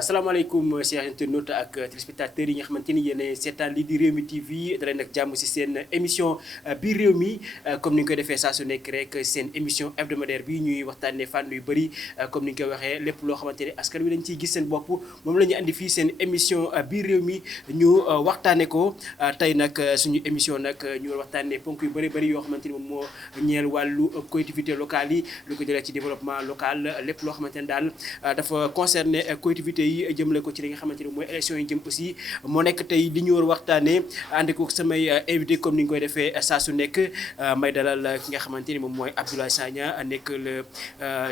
asalaamaaleykum chers internautes ak téléspectateurs yi nga xamante ni yéen seetaan lii di Rewmi TV dalee nag jàmm si seen émission biir réew mi comme ni ñu koy defee saa su nekk rek seen émission hebdomadaire bi ñuy waxtaanee fànn yu bëri comme ni ñu koy waxee lépp loo xamante ni askan wi dañ ciy gis seen bopp moom la ñu andi fii seen émission biir réew mi ñu waxtaanee ko tey nag suñu émission nag ñu waxtaanee ponk yu bëri yoo xamante ni moom moo ñeel wàllu collectivité locale yi lu ko jëlee ci développement local lépp loo xamante ni daal dafa concerné collectivité yi jëmale ko ci li nga xamante ni mooy élection yi jëm aussi moo nekk tey li ñu war waxtaanee ànd ko samay invité comme ni ñu koy defee saa su nekk may dalal ki nga xamante ni moom mooy Abdoulaye Sagna nekk le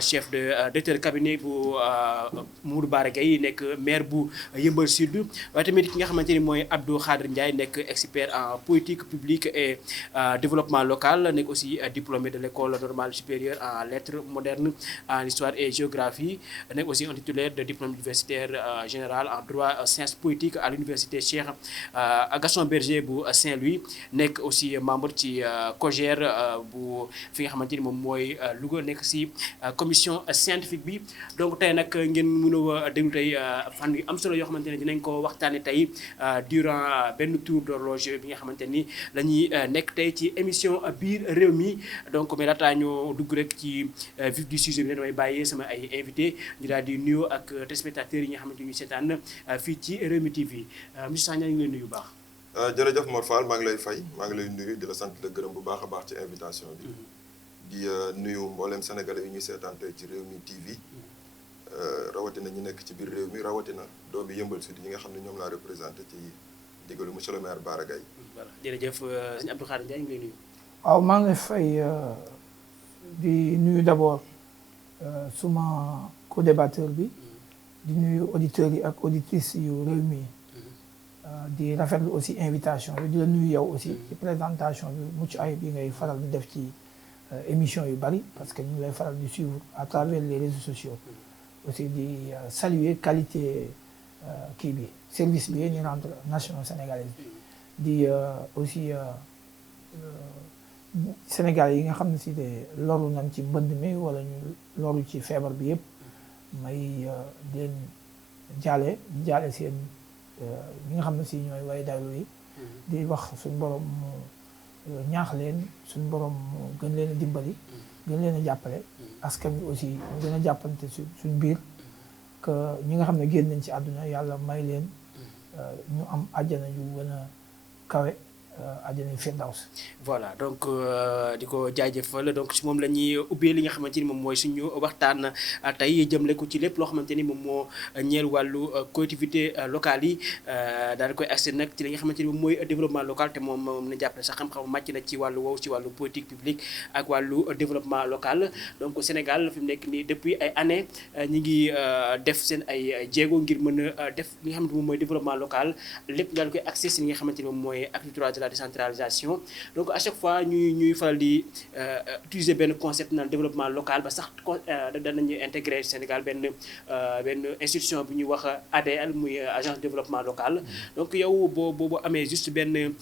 chef de directeur cabinet bu Mamadou Bara Gaye nekk maire bu Yeumbeul Sud waaye tamit ki nga xamante ni mooy Abdou Khadre Ndiaye nekk expert en politique publique et développement local nekk aussi diplômé de l'école normale supérieure en lettres modernes en histoire et géographie nekk aussi un titulaire de diplôme universitaire général en droit sciences politiques à l'université Cheikh Gaston Berger bu Saint-Louis nekk aussi membre ci COJER bu fi nga xamante ni moom mooy Louga nekk si commission scientifique bi donc tey nag ngeen mën a déglu tey fan yu am solo yoo xamante ne dinañ ko waxtaane tey durant benn tour d'horloge bi nga xamante ni la ñuy nekk tey ci émission biir réew mi donc mais laataa ñoo dugg rek ci vif du sujet bi ne damay bàyyee sama ay invité ñu daal di nuyoo ak téléspectateurs yi nga xamante ni ñu seetaan fii ci Rewmi TV monsieur Sagna ñu ngi lay nuyu bu baax. jërëjëf Mor Fall maa ngi lay fay maa ngi lay nuyu di la sant la gërëm bu baax a baax ci invitation bi. di nuyu mboolem sénégalais yi ñuy seetaan tey ci Rewmi TV. rawatina ñu nekk ci biir réew mi rawatina doomi Yeumbeul Sud yi nga xam ne ñoom laa représenté ci digalu monsieur le maire Bara Gaye. voilà jërëjëf sëñ Abdou Khadre Ndiaye ñu ngi lay nuyu. waaw maa ngi lay fay di nuyu d'abord suma co-débatteur bi. di nuyu auditeurs yi ak auditrices yu Rewmi di rafetlu aussi invitation bi di la nuyu yow aussi ci présentation bi mucc ayib yi ngay faral di def ci émission yu bari parce que ñu ngi lay faral di suivre à travers les réseaux sociaux aussi di saluer qualité kii bi service bi ñu rendre nation sénégalaise bi di aussi Sénégal yi nga xam ne si de loru nañ ci mbënd mi wala ñu loru ci feebar bi yëpp may di leen jaale seen ñi nga xam ne si ñooy way dawlu yi di wax suñ borom mu ñaax leen suñ borom mu gën leen a dimbali gën leen a jàppale askan bi aussi mu gën a jàppante suñ biir que ñi nga xam ne génn nañ ci àdduna yàlla may leen ñu am àjjana yu gën a kawe àjjana firdaws. voilà donc di ko jaajëfal donc si moom la ñuy ubbee li nga xamante ni moom mooy suñu waxtaan tey jëmle ko ci lépp loo xamante ni moom moo ñeel wàllu collectivité locale yi daal di koy accès nag ci li nga xamante ni moom mooy développement local te moom na jàppale sax xam-xam màcc na ci wàllu woowu ci wàllu politique publique ak wàllu développement local donc Sénégal fi mu nekk nii depuis ay années ñi ngi def seen ay jéego ngir mën a def li nga xamante moom mooy développement local lépp daal di koy accès si li nga xamante ni moom mooy acte III de la décentralisation donc à chaque fois ñuy faral di utiliser benn concept naan développement local ba sax danañu intégrer Sénégal benn institution bi ñuy wax ADL muy agence de développement local donc yow boo amee juste benn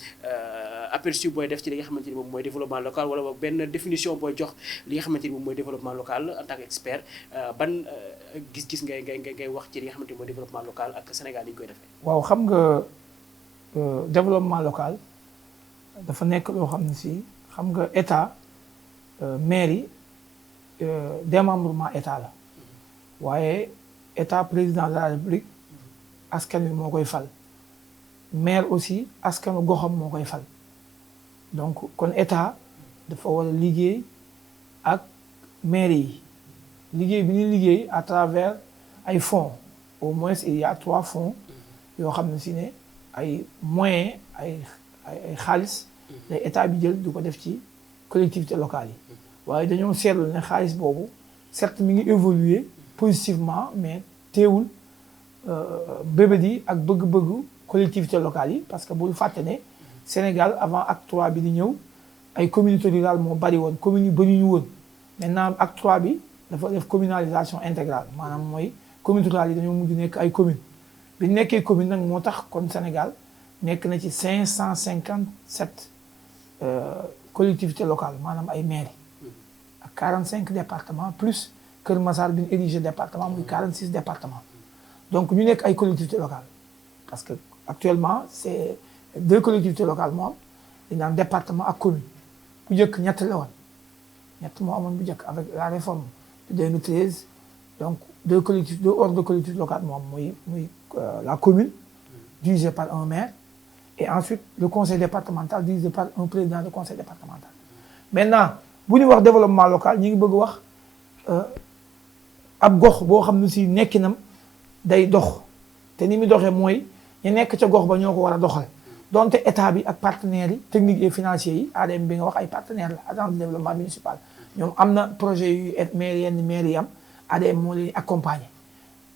aperçu booy def ci li nga xamante ni moom mooy développement local wala benn définition booy jox li nga xamante ni moom mooy développement local en tant qu'expert ban gis-gis ngay wax ci li nga xamante ni mooy développement local ak Sénégal ni ñu koy defee. waaw xam nga développement local. dafa nekk loo xam ne si xam nga état mairie démembrement état la waaye état président de la république askan wi moo koy fal maire aussi askanu goxam moo koy fal donc kon état dafa war a liggéey ak maire yi liggéey bi ñu liggéey à travers ay fonds au moins il y a 3 fonds yoo xam ne si ne ay moyens ay xaalis lay état bi jël du ko def ci collectivité locale yi waaye dañoo seetlu ne xaalis boobu certes mi ngi évoluer positivement mais teewul bébét yi ak bëgg-bëggu collectivité locale yi parce que bul fàtte ne Sénégal avant acte III bi di ñëw ay communauté rurale moo bari woon communes yu bari ñu woon maintenant acte III bi dafa def communalisation intégrale maanaam mooy communes rurales yi dañoo mujj nekk ay communes bi nekkee commune nag moo tax kon Sénégal nekk na ci 557 collectivités locales maanaam ay mairies ak 45 départements plus Kër Massar bi ñu érigé département muy 46 départements donc ñu nekk ay collectivités locales parce que actuellement c'est 2 collectivités locales moo am dañ naan département ak commune bu njëkk ñett la woon ñett moo amoon bu njëkk avec la réforme de 2013 donc 2 ordres de collectivités locales moo am muy la commune dirigée par un maire et ensuite le conseil départemental dirigé par un président de conseil départemental. Maintenant bu ñu wax développement local ñu ngi bëgg wax ab gox boo xam ne si nekkinam day dox te ni mu doxee mooy ñu nekk ca gox ba ñoo ko war a doxal donte état bi ak partenaires yi techniques et financiers yi ADM bi nga wax ay partenaires la agence de développement municipal ñoom am na projet yu yenn maire yi am ADM moo leen accompagner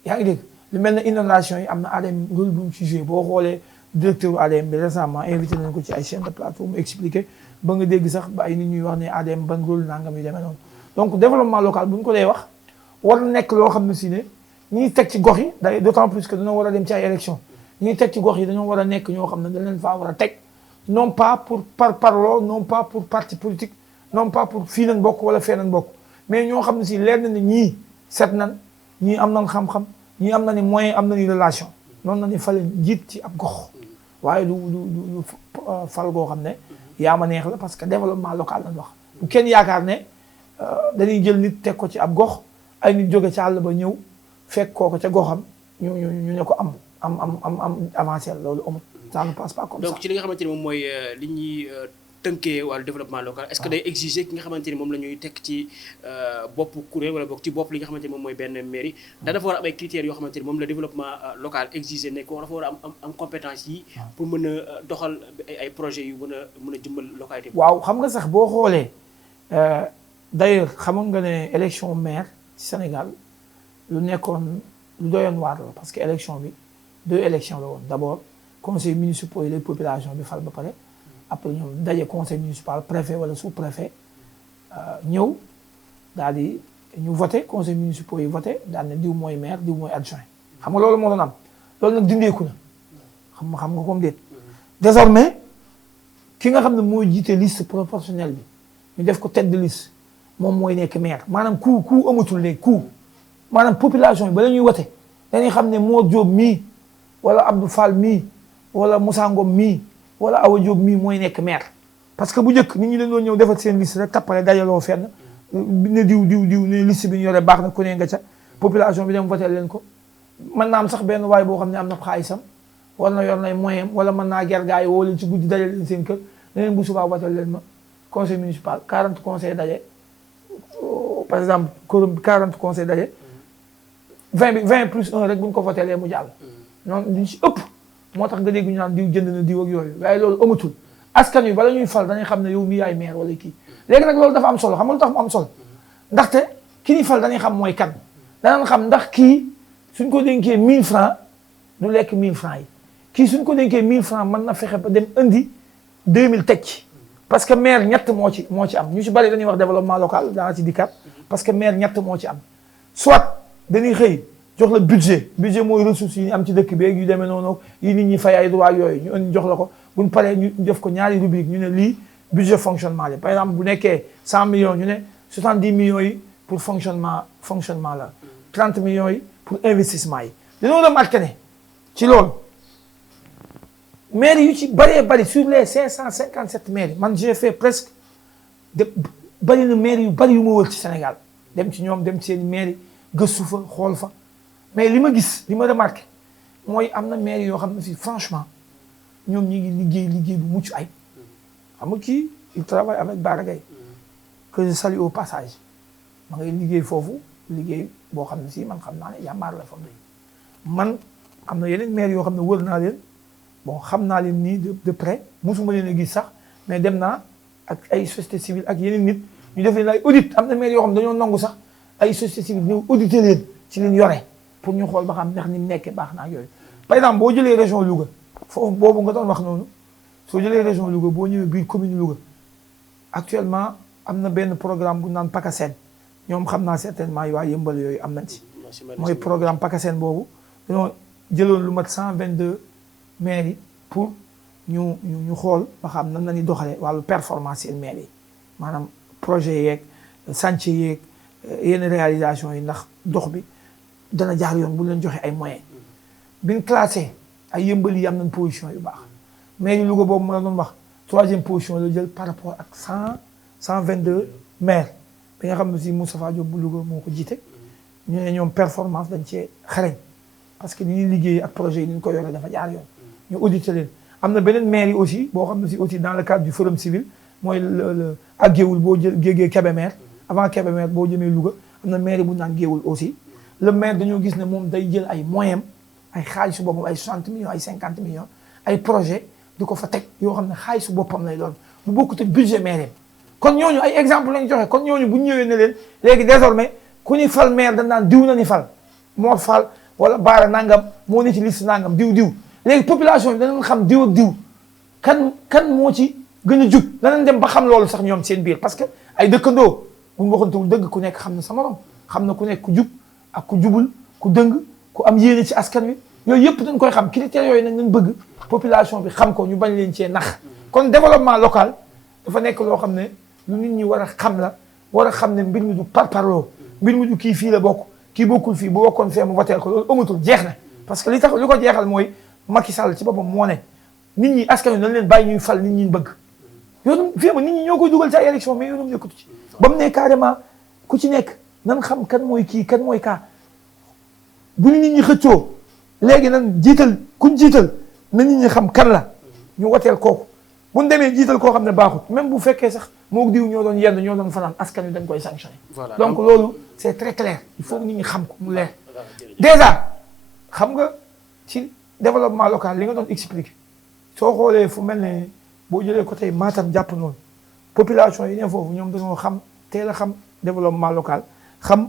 yaa ngi dégg lu mel ne inondation yi am na ADM rôle bu mu ci joué boo xoolee directeur ADM bi récemment invité nañ ko ci ay chaîne de plateau mu expliqué ba nga dégg sax ba ay nit ñuy wax ne ADM ban rôle nangam yu demee noonu donc développement local bu ñu ko dee wax war na nekk loo xam ne si ne ñiy teg ci gox yi day d'autant plus que dañoo war a dem ci ay élection ñiy teg ci gox yi dañoo war a nekk ñoo xam ne dañ leen faa war a teg non pas pour parloo non pas pour parti politique non pas pour fii nañ bokk wala fee nañ bokk mais ñoo xam ne si leer na ne ñii set nañ ñii am nañ xam-xam ñii am na ni moyen am na ni relation noonu na ni fale njiit ci ab gox waaye lu fal goo xam ne yaa ma neex la parce que développement local lañ wax bu kenn yaakaar ne dañuy jël nit teg ko ci ab gox ay nit jóge ca àll ba ñëw fekk koo ko ca goxam ñu ne ko am avancé loolu amul ça ne passe pas comme ça. donc ci li nga xamante ni moom mooy li ñuy tënkee wàllu développement local est-ce que day exiger ki nga xamante ni moom la ñuy teg ci bopp kuréel wala boog ci bopp li nga xamante ni moom mooy benn mairie dafa war a am ay critères yoo xamante ni moom la développement local exiger ne ko dafa war a am compétence yi pour mën a doxal ay projets yu mën a jëmmal localité bi. waaw xam nga sax boo xoolee d'ailleurs xamoon nga ne élection maire ci Sénégal lu nekkoon lu doyoon waar la parce que élection bi 2 élections la woon d'abord conseil municipal yi les populations bi fal ba pare après ñoom daje conseil municipal préfet wala sous-préfet ñëw daal di ñu voté conseil municipal yi voté daal ne diw mooy maire diw mooy adjoint xam nga loolu moo doon am loolu nag dindeeku na xam nga comme déet désormais ki nga xam ne moo jiite liste proportionnelle bi ñu def ko tête de liste moom mooy nekk maire maanaam ku amatul léegi ku maanaam population yi ba la ñuy wote dañuy xam ne Mor Diop mii wala Abdou Fall mii wala Moussa Ngom mii wala Awa Diop mii mooy nekk maire parce que bu njëkk nit ñi dañ doon ñëw defal seen liste rek tappale dajaloo fenn ne diw ne liste bi ñu yore baax na ku ne nga ca population bi dem voté leen ko mën naa am sax benn waay boo xam ne am na xaalisam war na yor nay moyen wala mën naa ger gaa yi woo leen ci guddi dajal leen seen kër ne leen bu subaa voté leen ma conseil municipal 40 conseils daje par exemple 40 conseils daje 20 plus 1 rek bu ñu ko voté lee mu jàll noonu duñ ci ëpp moo tax nga dégg ñu naan diw jënd na diw ak yooyu waaye loolu amatul askan wi bala ñuy fal dañuy xam ne yow mii yaay maire wala kii léegi nag loolu dafa am solo xam nga lu tax mu am solo ndaxte ki ñuy fal dañuy xam mooy kan danañ xam ndax kii suñ ko dénkee 1000 francs du lekk 1000 francs yi kii suñ ko dénkee 1000 francs mën na fexe ba dem indi 2000 teg ci parce que maire ñett moo ci am ñu ci bari dañuy wax développement local dana ci dikkat parce que maire ñett moo ci am soit dañuy xëy jox la budget mooy ressources yi ñu am ci dëkk bi yu demee noonu yi nit ñi fay ay droit yooyu ñu indi jox la ko buñ paree ñu def ko ñaari rubrique ñu ne lii budget fonctionnement la par exemple bu nekkee 100 millions ñu ne 70 millions yi pour fonctionnement la 30 millions yi pour investissement yi dañoo remarqué ne ci loolu maires yu ci bari sur les 557 maires man j'ai fait presque bari na maires yu bari yu ma wër ci Sénégal dem ci ñoom dem ci seen maires yi gëstu fa xool fa mais li ma gis li ma remarqué mooy am na maires yoo xam ne si franchement ñoom ñi ngi liggéey bu mucc ayib xam nga kii il travaille avec Bara Gaye que je salue au passage ma ngay liggéey foofu liggéey boo xam ne si man xam naa ne jàmbaar la fa man am na yeneen maires yoo xam ne wër naa leen bon xam naa leen nii de près mosuma leen a gis sax mais dem naa ak ay société civile ak yeneen nit ñu def leen ay audit am na maires yoo xam ne dañoo nangu sax ay société civile ñëw auditer leen ci leen yore pour ñu xool ba xam ndax ni mu nekkee baax naa yooyu par exemple boo jëlee région Louga foofu boobu nga doon wax noonu soo jëlee région Louga boo ñëwee biir commune Louga actuellement am na benn programme bu naan PACASEN ñoom xam naa certainement yi waa yëmbal yooyu am nañ ci mooy programme PACASEN boobu dañoo jëloon lu mat 122 maires yi pour ñu xool ba xam nan la ñuy doxalee wàllu performance seen maires yi maanaam projet yeeg chantier yeeg yenn réalisation yi ndax dox bi dana jaar yoon bu leen joxe ay moyens biñ classé ay yëmbal yi am nañ position yu baax mairie Louga boobu ma la doon wax 3e position la jël par rapport ak 122 maires bi nga xam ne si Moustapha Diop bu Louga moo ko jiite ñu ne ñoom performance dañ cee xarañ parce que ni ñuy liggéey ak projet yi ni ñu ko yoree dafa jaar yoon ñu audité leen am na beneen maire yi aussi boo xam ne si aussi dans le cadre du forum civil mooy ak Géoul boo géegee Kébémer avant Kébémer boo jëmee Louga am na maire bu naan Géoul aussi le maire dañoo gis ne moom day jël ay moyens ay xaalisu boppam ay 60 millions ay 50 millions ay projet di ko fa teg yoo xam ne xaalisu boppam lay doon bu bokkut ak budget maire kon ñooñu ay exemple lañ joxe kon ñooñu bu ñu ñëwee ne leen léegi désormais ku ñu fal maire dañ naan diw na ni fal moo fal wala baara nangam moo ne ci liste nangam diw léegi population bi danañ xam diw ak diw kan moo ci gën a jub danañ dem ba xam loolu sax ñoom seen biir parce que ay dëkkandoo bu ñu waxantewul dëgg ku nekk xam na sa morom xam na ku nekk ku jub ak ku jubul ku dëng ku am yéene ci askan wi yooyu yëpp dañ koy xam critères yooyu nag nañ bëgg population bi xam ko ñu bañ leen cee nax kon développement local dafa nekk loo xam ne lu nit ñi war a xam la war a xam ne mbir mi du parparloo mbir mi du kii fii la bokk kii bokkul fii bu bokkoon fee mu voteel ko loolu amatul jeex na parce que li tax li ko jeexal mooy Macky Sall ci boppam moo ne nit ñi askan wi dañ leen bàyyi ñuy fal nit ñi bëgg yoonum fii ma nit ñi ñoo koy dugal ci ay élection mais yoonum nekkatu ci ba mu ne carrément ku ci nekk nan xam kan mooy kii kan mooy kaa bu nit ñi xëccoo léegi nan jiital kuñ jiital na nit ñi xam kan la ñu woteel kooku bu ñu demee jiital koo xam ne baaxut même bu fekkee sax moo diw ñoo doon yend ñoo doon fanaan askan wi dañ koy sanctionné donc loolu c'est très clair il faut que nit ñi xam ko mu leer déjà xam nga ci développement local li nga doon expliqué soo xoolee fu mel ne boo jëlee côté Matam jàpp noonu population yi ne foofu ñoom dañoo xam teel a xam développement local xam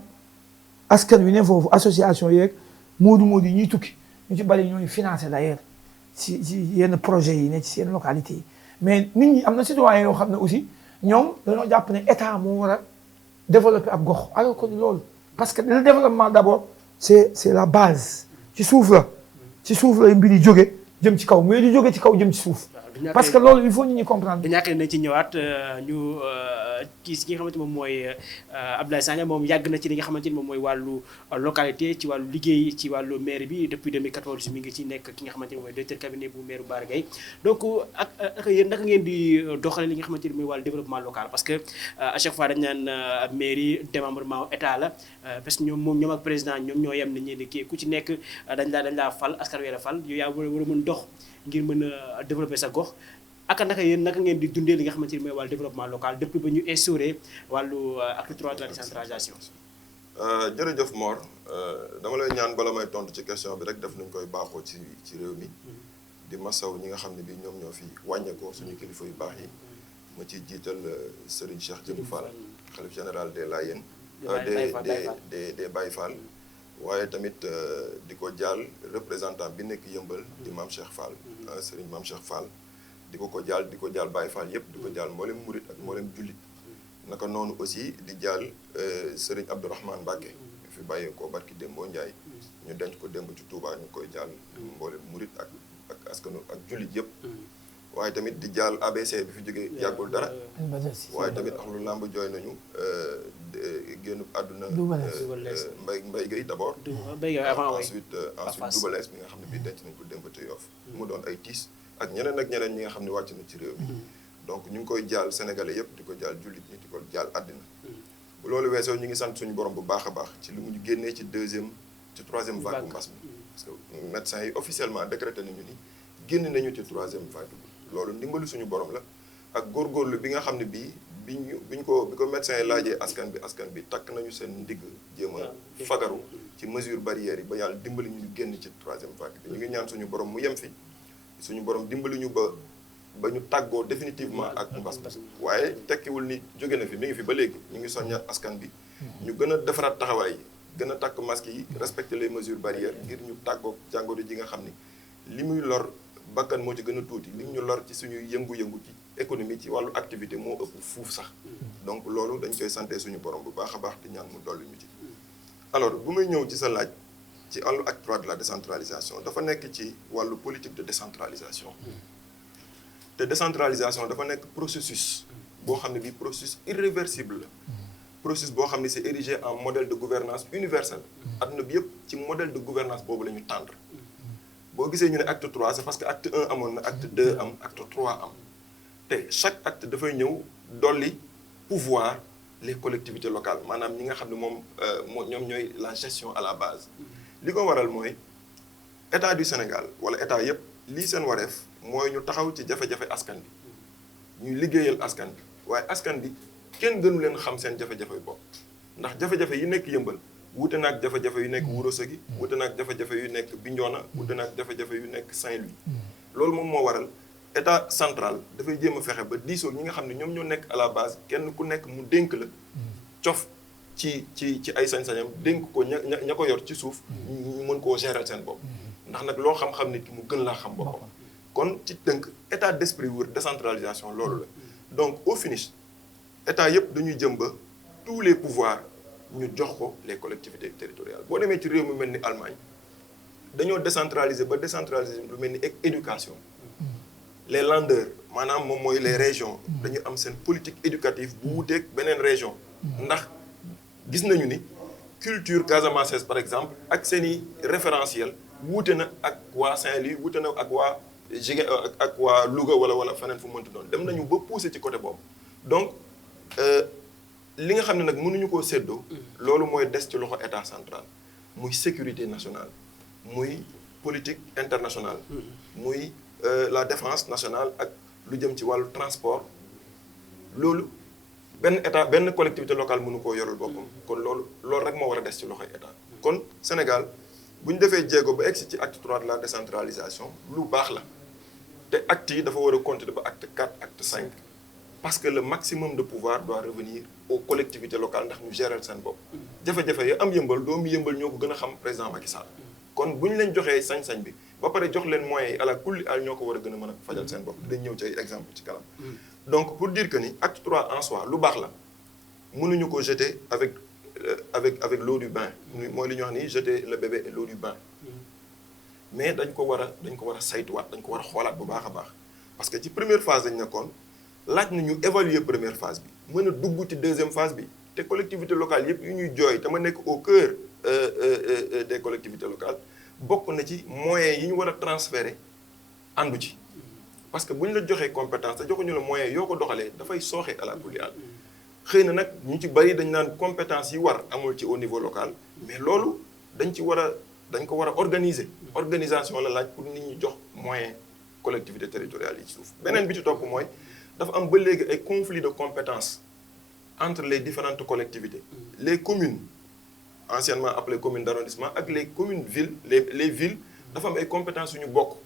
askan wi ne foofu association yeeg moodu yi ñuy tukki ñu ci bari ñooy financé d'ailleurs ci yenn projets yi ne ci yenn localités yi mais nit ñi am na citoyens yoo xam ne aussi ñoom dañoo jàpp ne état moo war a développer ab gox alors que loolu parce que le développement d'abord c'est la base ci suuf la mbir yi jóge jëm ci kaw mais du jóge ci kaw jëm ci suuf parce que loolu il faut nit ñi comprendre. du ñàkk nañ ci ñëwaat ñu kii si ki nga xamante moom mooy Abdoulaye Sagna moom yàgg na ci li nga xamante ni moom mooy wàllu localité ci wàllu liggéey ci wàllu maire bi depuis 2014 mi ngi ci nekk ki nga xamante ni moom mooy directeur cabinet bu maire Bara Gaye donc ak yéen naka ngeen di doxale li nga xamante ni mooy wàllu développement local parce que à chaque fois dañ naan mairie démembrement état la parce que ñoom ak président ñoom ñoo yem nañ ne kii ku ci nekk dañ laa fal askan wi la fal yow yaa war a mën dox ngir mën a développer sa gox ak naka yéen naka ngeen di dundee li nga xamante ni mooy wàllu développement local depuis ba ñu instauré wàllu acte 3 de la décentralisation. jërëjëf Mor dama lay ñaan bala may tontu ci question bi rek def nañ koy baaxoo ci réew mi di masaw ñi nga xam ne bii ñoom ñoo fi wàññeekoo suñu kilifa yu baax yi ma ciy jiital Serigne Cheikh Jëmmu Fall xalif général des Layènes des Baye Fall waaye tamit di ko jaal représentant bi nekk yëmbal di Mame Cheikh Fall Serigne Mame Cheikh Fall di ko jaal Baye Fall yëpp di ko jaal mboolem murit ak mboolem jullit naka noonu aussi di jaal Serigne Abdourahmane Mbacké fi bàyyee ko barki Dembo Ndiaye ñu denc ko démb ci Touba ñu koy jaal mboolem murit ak askanu ak jullit yëpp waaye tamit di jaal ABC bi fi jógee yàggul dara waaye tamit ak lu làmb jooy nañu génn àdduna Mbaye Gueye d'abord ensuite Double Less bi nga xam ne bii denc nañ ko démb te Yoff mu doon ay tiis ak ñeneen ñi nga xam ne wàcc na ci réew mi donc ñu ngi koy jaal sénégalais yëpp di ko jaal jullit ñi di ko jaal àddina bu loolu weesoo ñu ngi sant suñu borom bu baax a baax ci lu mu génnee ci troisième vague bu mbas mi parce que médecins yi officiellement décrété nañu ni génn nañu ci troisième vague bi loolu ndimbalu suñu borom la ak góorgóorlu bi nga xam ne bi ko médecins yi laajee askan bi takk nañu seen ndigg jéem a fagaru ci mesure barrières yi ba yàlla dimbali ñu génn ci troisième vague bi ñu ngi ñaan suñu borom mu yem fi suñu borom dimbali ñu ba ñu tàggoo définitivement ak mbas mi waaye tekkiwul ni jóge na fi mi ngi fi ba léegi ñu ngi soññaat askan bi ñu gën a defaraat taxawaay yi gën a takk masque yi respecter les mesures barrières ngir ñu tàggoo jàngoro ji nga xam ni li muy lor bakkan moo ci gën a tuuti li ñu lor ci suñuy yëngu-yëngu ci économie ci wàllu activité moo ëpp fuuf sax donc loolu dañ koy sante suñu borom bu baax a baax di ñaan mu dolli ñu ci alors bu muy ñëw ci sa laaj ci wàllu acte 3 de la décentralisation dafa nekk ci wàllu politique de décentralisation te décentralisation dafa nekk processus boo xam ne bii processus irréversible la processus boo xam ne c'est érigé en modèle de gouvernance universelle adduna bi yëpp ci modèle de gouvernance boobu la ñu tendre boo gisee ñu ne acte 3 c'est parce que acte 1 amoon na acte 2 am acte 3 am te chaque acte dafay ñëw dolli pouvoir les collectivités locales maanaam ñi nga xam ne ñoom ñooy la gestion à la base. li ko waral mooy état du Sénégal wala état yépp lii seen wareef mooy ñu taxaw ci jafe-jafe askan bi ñuy liggéeyal askan bi waaye askan bi kenn gënu leen xam seen jafe-jafe bopp ndax jafe-jafe yi nekk Yëmbal wute naag jafe-jafe yu nekk Ourossogui wute naag jafe-jafe yu nekk Bignona wute naag jafe-jafe yu nekk Saint-Louis loolu moom moo waral état central dafay jéem a fexe ba diisoo ñi nga xam ne ñoom ñoo nekk à la base kenn ku nekk mu dénk la cof ci ay sañ-sañam dénk ko ña ko yor ci suuf ñu mën koo gérer seen bopp ndax nag loo xam-xam nit ki mu gën laa xam boppam kon ci tënk état d'esprit wër décentralisation loolu la donc au finish état yëpp dañuy jëm ba tous les pouvoirs ñu jox ko les collectivités territoriales boo demee ci réew mu mel ni Allemagne dañoo décentraliser ba décentraliser lu mel ni éducation les Länder maanaam moom mooy les régions dañu am seen politique éducative bu wuteeg beneen région ndax gis nañu ni culture casamançaise par exemple ak seeni référentiel wuute na ak waa Saint-Louis wuute na ak waa ak waa Louga wala feneen fu mënti doon dem nañu ba pousser ci côté boobu donc li nga xam ne nag mënuñu koo séddoo loolu mooy des ci loxo état central muy sécurité nationale muy politique internationale muy la défense nationale ak lu jëm ci wàllu transport loolu benn collectivité locale mënu koo yoral boppam kon loolu rek moo war a des ci loxoy état kon Sénégal bu ñu defee jéego ba egsi ci acte 3 de la décentralisation lu baax la te acte yi dafa war a continuer ba acte 4 acte 5 parce que le maximum de pouvoir doit revenir aux collectivités locales ndax ñu gérer seen bopp jafe-jafe yi am Yëmbal doomu Yëmbal ñoo ko gën a xam président Macky Sall kon bu ñu leen joxee sañ-sañ bi ba pare jox leen moyens yi à la kulli al ñoo ko war a gën a mën a fajal seen bopp dañ ñëw ci ay exemple ci kanam donc pour dire que ni acte 3 en soi lu baax la mënuñu ko jeter avec l'eau du bain mooy li ñu wax ni jeter le bébé et l'eau du bain mais dañ ko war a saytuwaat dañ ko war a xoolaat bu baax a baax parce que ci première phase dañ nekkoon laaj na ñu évaluer première phase bi mën a dugg ci deuxième phase bi te collectivités locales yëpp yu ñuy jooy te ma nekk au cœur des collectivités locales bokk na ci moyens yi ñu war a transférer àndu ci parce que bu ñu la joxee compétence te joxuñu la moyens yoo ko doxalee dafay sooxe à la kulli àll xëy na nag ñu ci bari dañ naan compétence yi war amul ci au niveau local mais loolu dañ ko war a organiser organisation la laaj pour nit ñi jox moyen collectivité territoriale yi ci suuf beneen bi ci topp mooy dafa am ba léegi ay conflits de compétences entre les différentes collectivités les communes anciennement appelées communes d'arrondissement ak les communes villes les villes dafa am ay compétences yu ñu bokk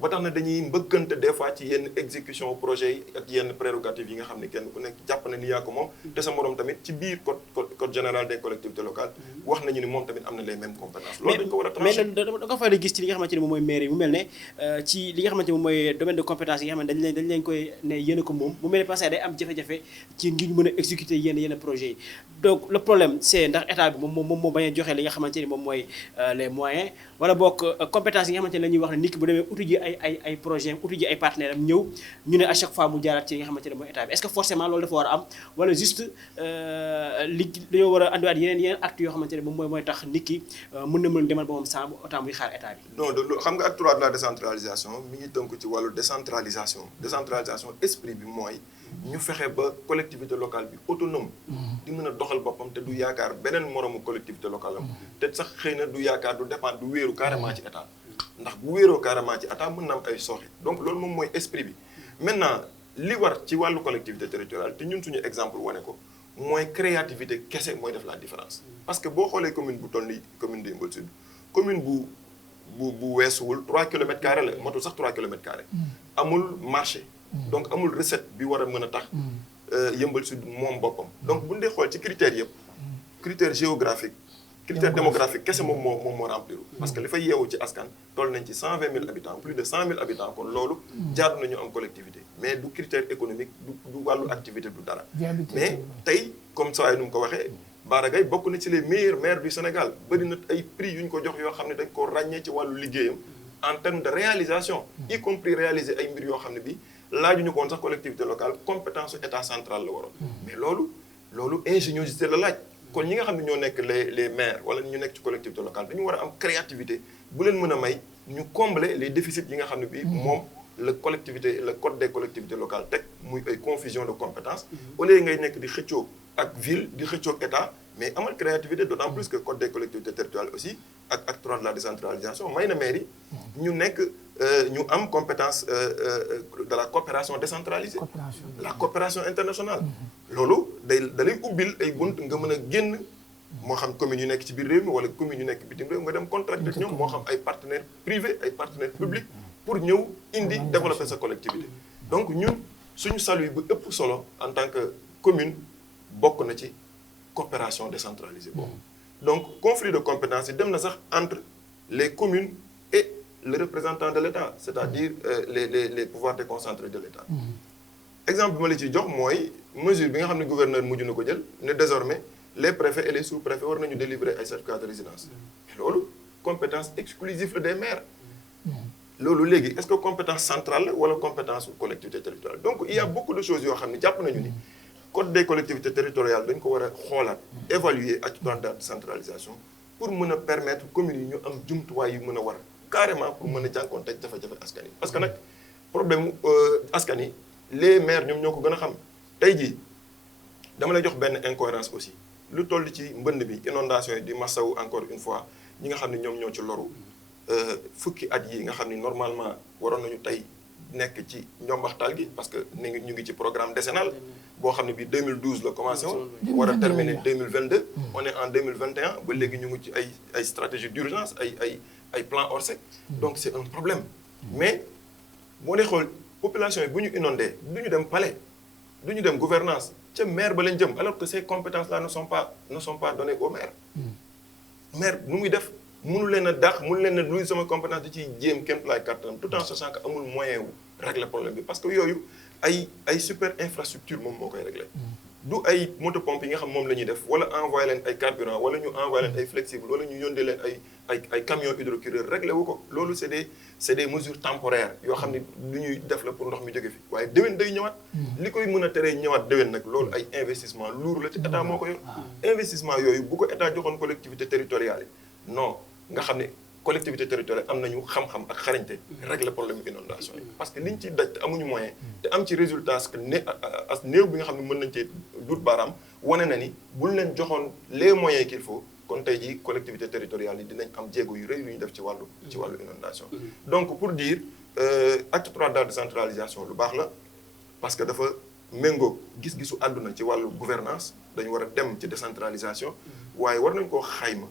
ba tax na dañuy mbëkkante des fois ci yenn exécution projet yi ak yenn prérogatives yi nga xam ne kenn ku nekk jàpp na ni yaa ko moom te sa morom tamit ci biir code général des collectivités locales wax nañu ni moom tamit am na les mêmes compétences loolu dañu ko war a trancher mais da nga fay gis ci li nga xamante ne moom mooy maire yi mu mel ne ci li nga xamante ne moom mooy domaine de compétence yi nga xam ne dañ leen koy ne yéen a ko moom mu mel ne parce que day am jafe-jafe ci ngir ñu mën a exécuter yenn projets yi donc le problème c'est ndax état bi moom moo bañ a joxe li nga xamante ni moom mooy les moyens wala boog compétence yi nga xamante ne la ñuy wax ne nit ki bu demee uti ji ay projet uti ji ay partenaires am ñëw ñu ne à chaque fois mu jaaraat ci li nga xamante ne mooy état bi est-ce que forcément loolu dafa war a am wala juste li dañoo war a andiwaat yeneen actes yoo xamante ne moom mooy tax nit ki mën na mën demal ba moom sans autant muy xaar état bi. non xam nga acte 3 de la décentralisation mi ngi tënku ci wàllu décentralisation esprit bi mooy ñu fexe ba collectivité locale bi autonome di mën a doxal boppam te du yaakaar beneen moromu collectivité locale am te sax xëy na du yaakaar du dépendre du wéeru carrément ci état ndax bu wéeroo carrément ci état mën na am ay sooxe donc loolu moom mooy esprit bi maintenant li war ci wàllu collectivité territoriale te ñun suñu exemple wane ko mooy créativité kese mooy def la différence parce que boo xoolee commune bu toll ni commune de Yeumbeul Sud commune bu weesuwul 3 kilomètres carrés la matul sax 3 kilomètres carrés amul marché donc amul recette bi war a mën a tax Yeumbeul Sud moom boppam donc bu ñu dee xool ci critères yëpp critère géographique critère démographique kese moom moo remplir parce que li fay yeewu ci askan toll nañ ci 120 000 habitants plus de 100 000 habitants kon loolu jaadu nañu am collectivité mais du critère économique du wàllu activité du dara mais tey comme ça nu mu ko waxee Bara Gaye bokk na ci les meilleurs maires du Sénégal bëri na ay prix yu ñu ko jox yoo xam ne dañ ko ràññee ci wàllu liggéeyam en termes de réalisation y compris réaliser ay mbir yoo xam ne bi laajuñu ko woon sax collectivité locale compétence état central la waroon mais loolu ingéniosité la laaj kon ñi nga xam ne ñoo nekk les maires wala ñu nekk ci collectivité locale dañu war a am créativité bu leen mën a may ñu combler les déficits yi nga xam ne bii moom le code des collectivités locales teg muy ay confusion de compétences au lieu ngay nekk di xëccoo ak ville di xëccoo ak état mais amal créativité d'autant plus que code des collectivités territoriales aussi ak acte 3 de la décentralisation may na maire yi ñu nekk ñu am compétence de la coopération décentralisée la coopération internationale loolu da lay ubbil ay bunt nga mën a génn moo xam communes yu nekk ci biir réew mi wala communes yu nekk bitim réew nga dem contracté ak ñoom moo xam ay partenaires privés ay partenaires publics pour ñëw indi développer sa collectivité donc ñun suñu salu bu ëpp solo en tant que commune bokk na ci coopération décentralisée boobu donc conflit de compétences yi dem na sax entre les communes et le représentant de l'État c'est-à-dire les pouvoirs déconcentrés de l'État exemple bi ma la ciy jox mooy mesure bi nga xam ne gouverneur mujj na ko jël ne désormais les préfets et les sous-préfets war nañu délivrer ay certificats de résidence loolu compétence exclusive la des maires loolu léegi est-ce que compétence centrale la wala compétence collectivité territoriale donc il y a beaucoup de choses yoo xam ne jàpp nañu ni code des collectivités territoriales dañ ko war a xoolaat évaluer acte 3 de décentralisation pour mën a permettre communes yi ñu am jumtuwaay yu mën a war carrément pour mën a jànkoonte jafe-jafe askan yi parce que nag problème askan yi les maires ñoom ñoo ko gën a xam tey jii dama lay jox benn incohérence aussi lu toll ci mbënd bi inondation yi di massawu encore une fois ñi nga xam ne ñoom ñoo ci loru fukki at yi nga xam ni normalement waroon nañu tey nekk ci njombaxtal gi parce que ñu ngi ci programme décennal boo xam ne bii 2012 la commencé woon war a terminer 2022 on est en 2021 ba léegi ñu ngi ci ay stratégie d'urgence ay plan Orsec donc c'est un problème mais moo dee xool population yi bu ñu inondé du ñu dem palais du ñu dem gouvernance ca maire ba lañ jëm alors que ces compétences là ne sont pas données au maire maire nu muy def mënu leen a dàq mënu leen a luy sama compétence di ciy jéem kenn laay kàttanam tout en sachant que amul moyen wu régler problème bi parce que yooyu ay super infrastructure moom moo koy régler du ay moto pompe yi nga xam moom la ñuy def wala envoyé leen ay carburant wala ñu envoyé leen ay flexible wala ñu yóndee leen ay camions hydrocureurs régler wu ko loolu c'est des mesures temporaires yoo xam ne lu ñuy def la pour ndox mi jóge fi waaye déwén day ñëwaat li koy mën a teree ñëwaat déwén nag loolu ay investissement lourd la ci état moo ko yor investissement yooyu bu ko état joxoon collectivité territoriale yi non nga xam ne collectivité territoriale am nañu xam-xam ak xarañte régler problème inondation yi parce que liñ ciy daj te amuñu moyen te am ci résultat as néew bi nga xam ne mën nañ cee dut baaraam wane na ni buñ leen joxoon les moyens qu'il faut kon tey jii collectivité territoriale yi dinañ am jéego yu rëy yu ñu def ci wàllu inondation donc pour dire acte 3 de la décentralisation lu baax la parce que dafa méngoo gis-gisu àdduna ci wàllu gouvernance dañu war a dem ci décentralisation waaye war nañ koo xayma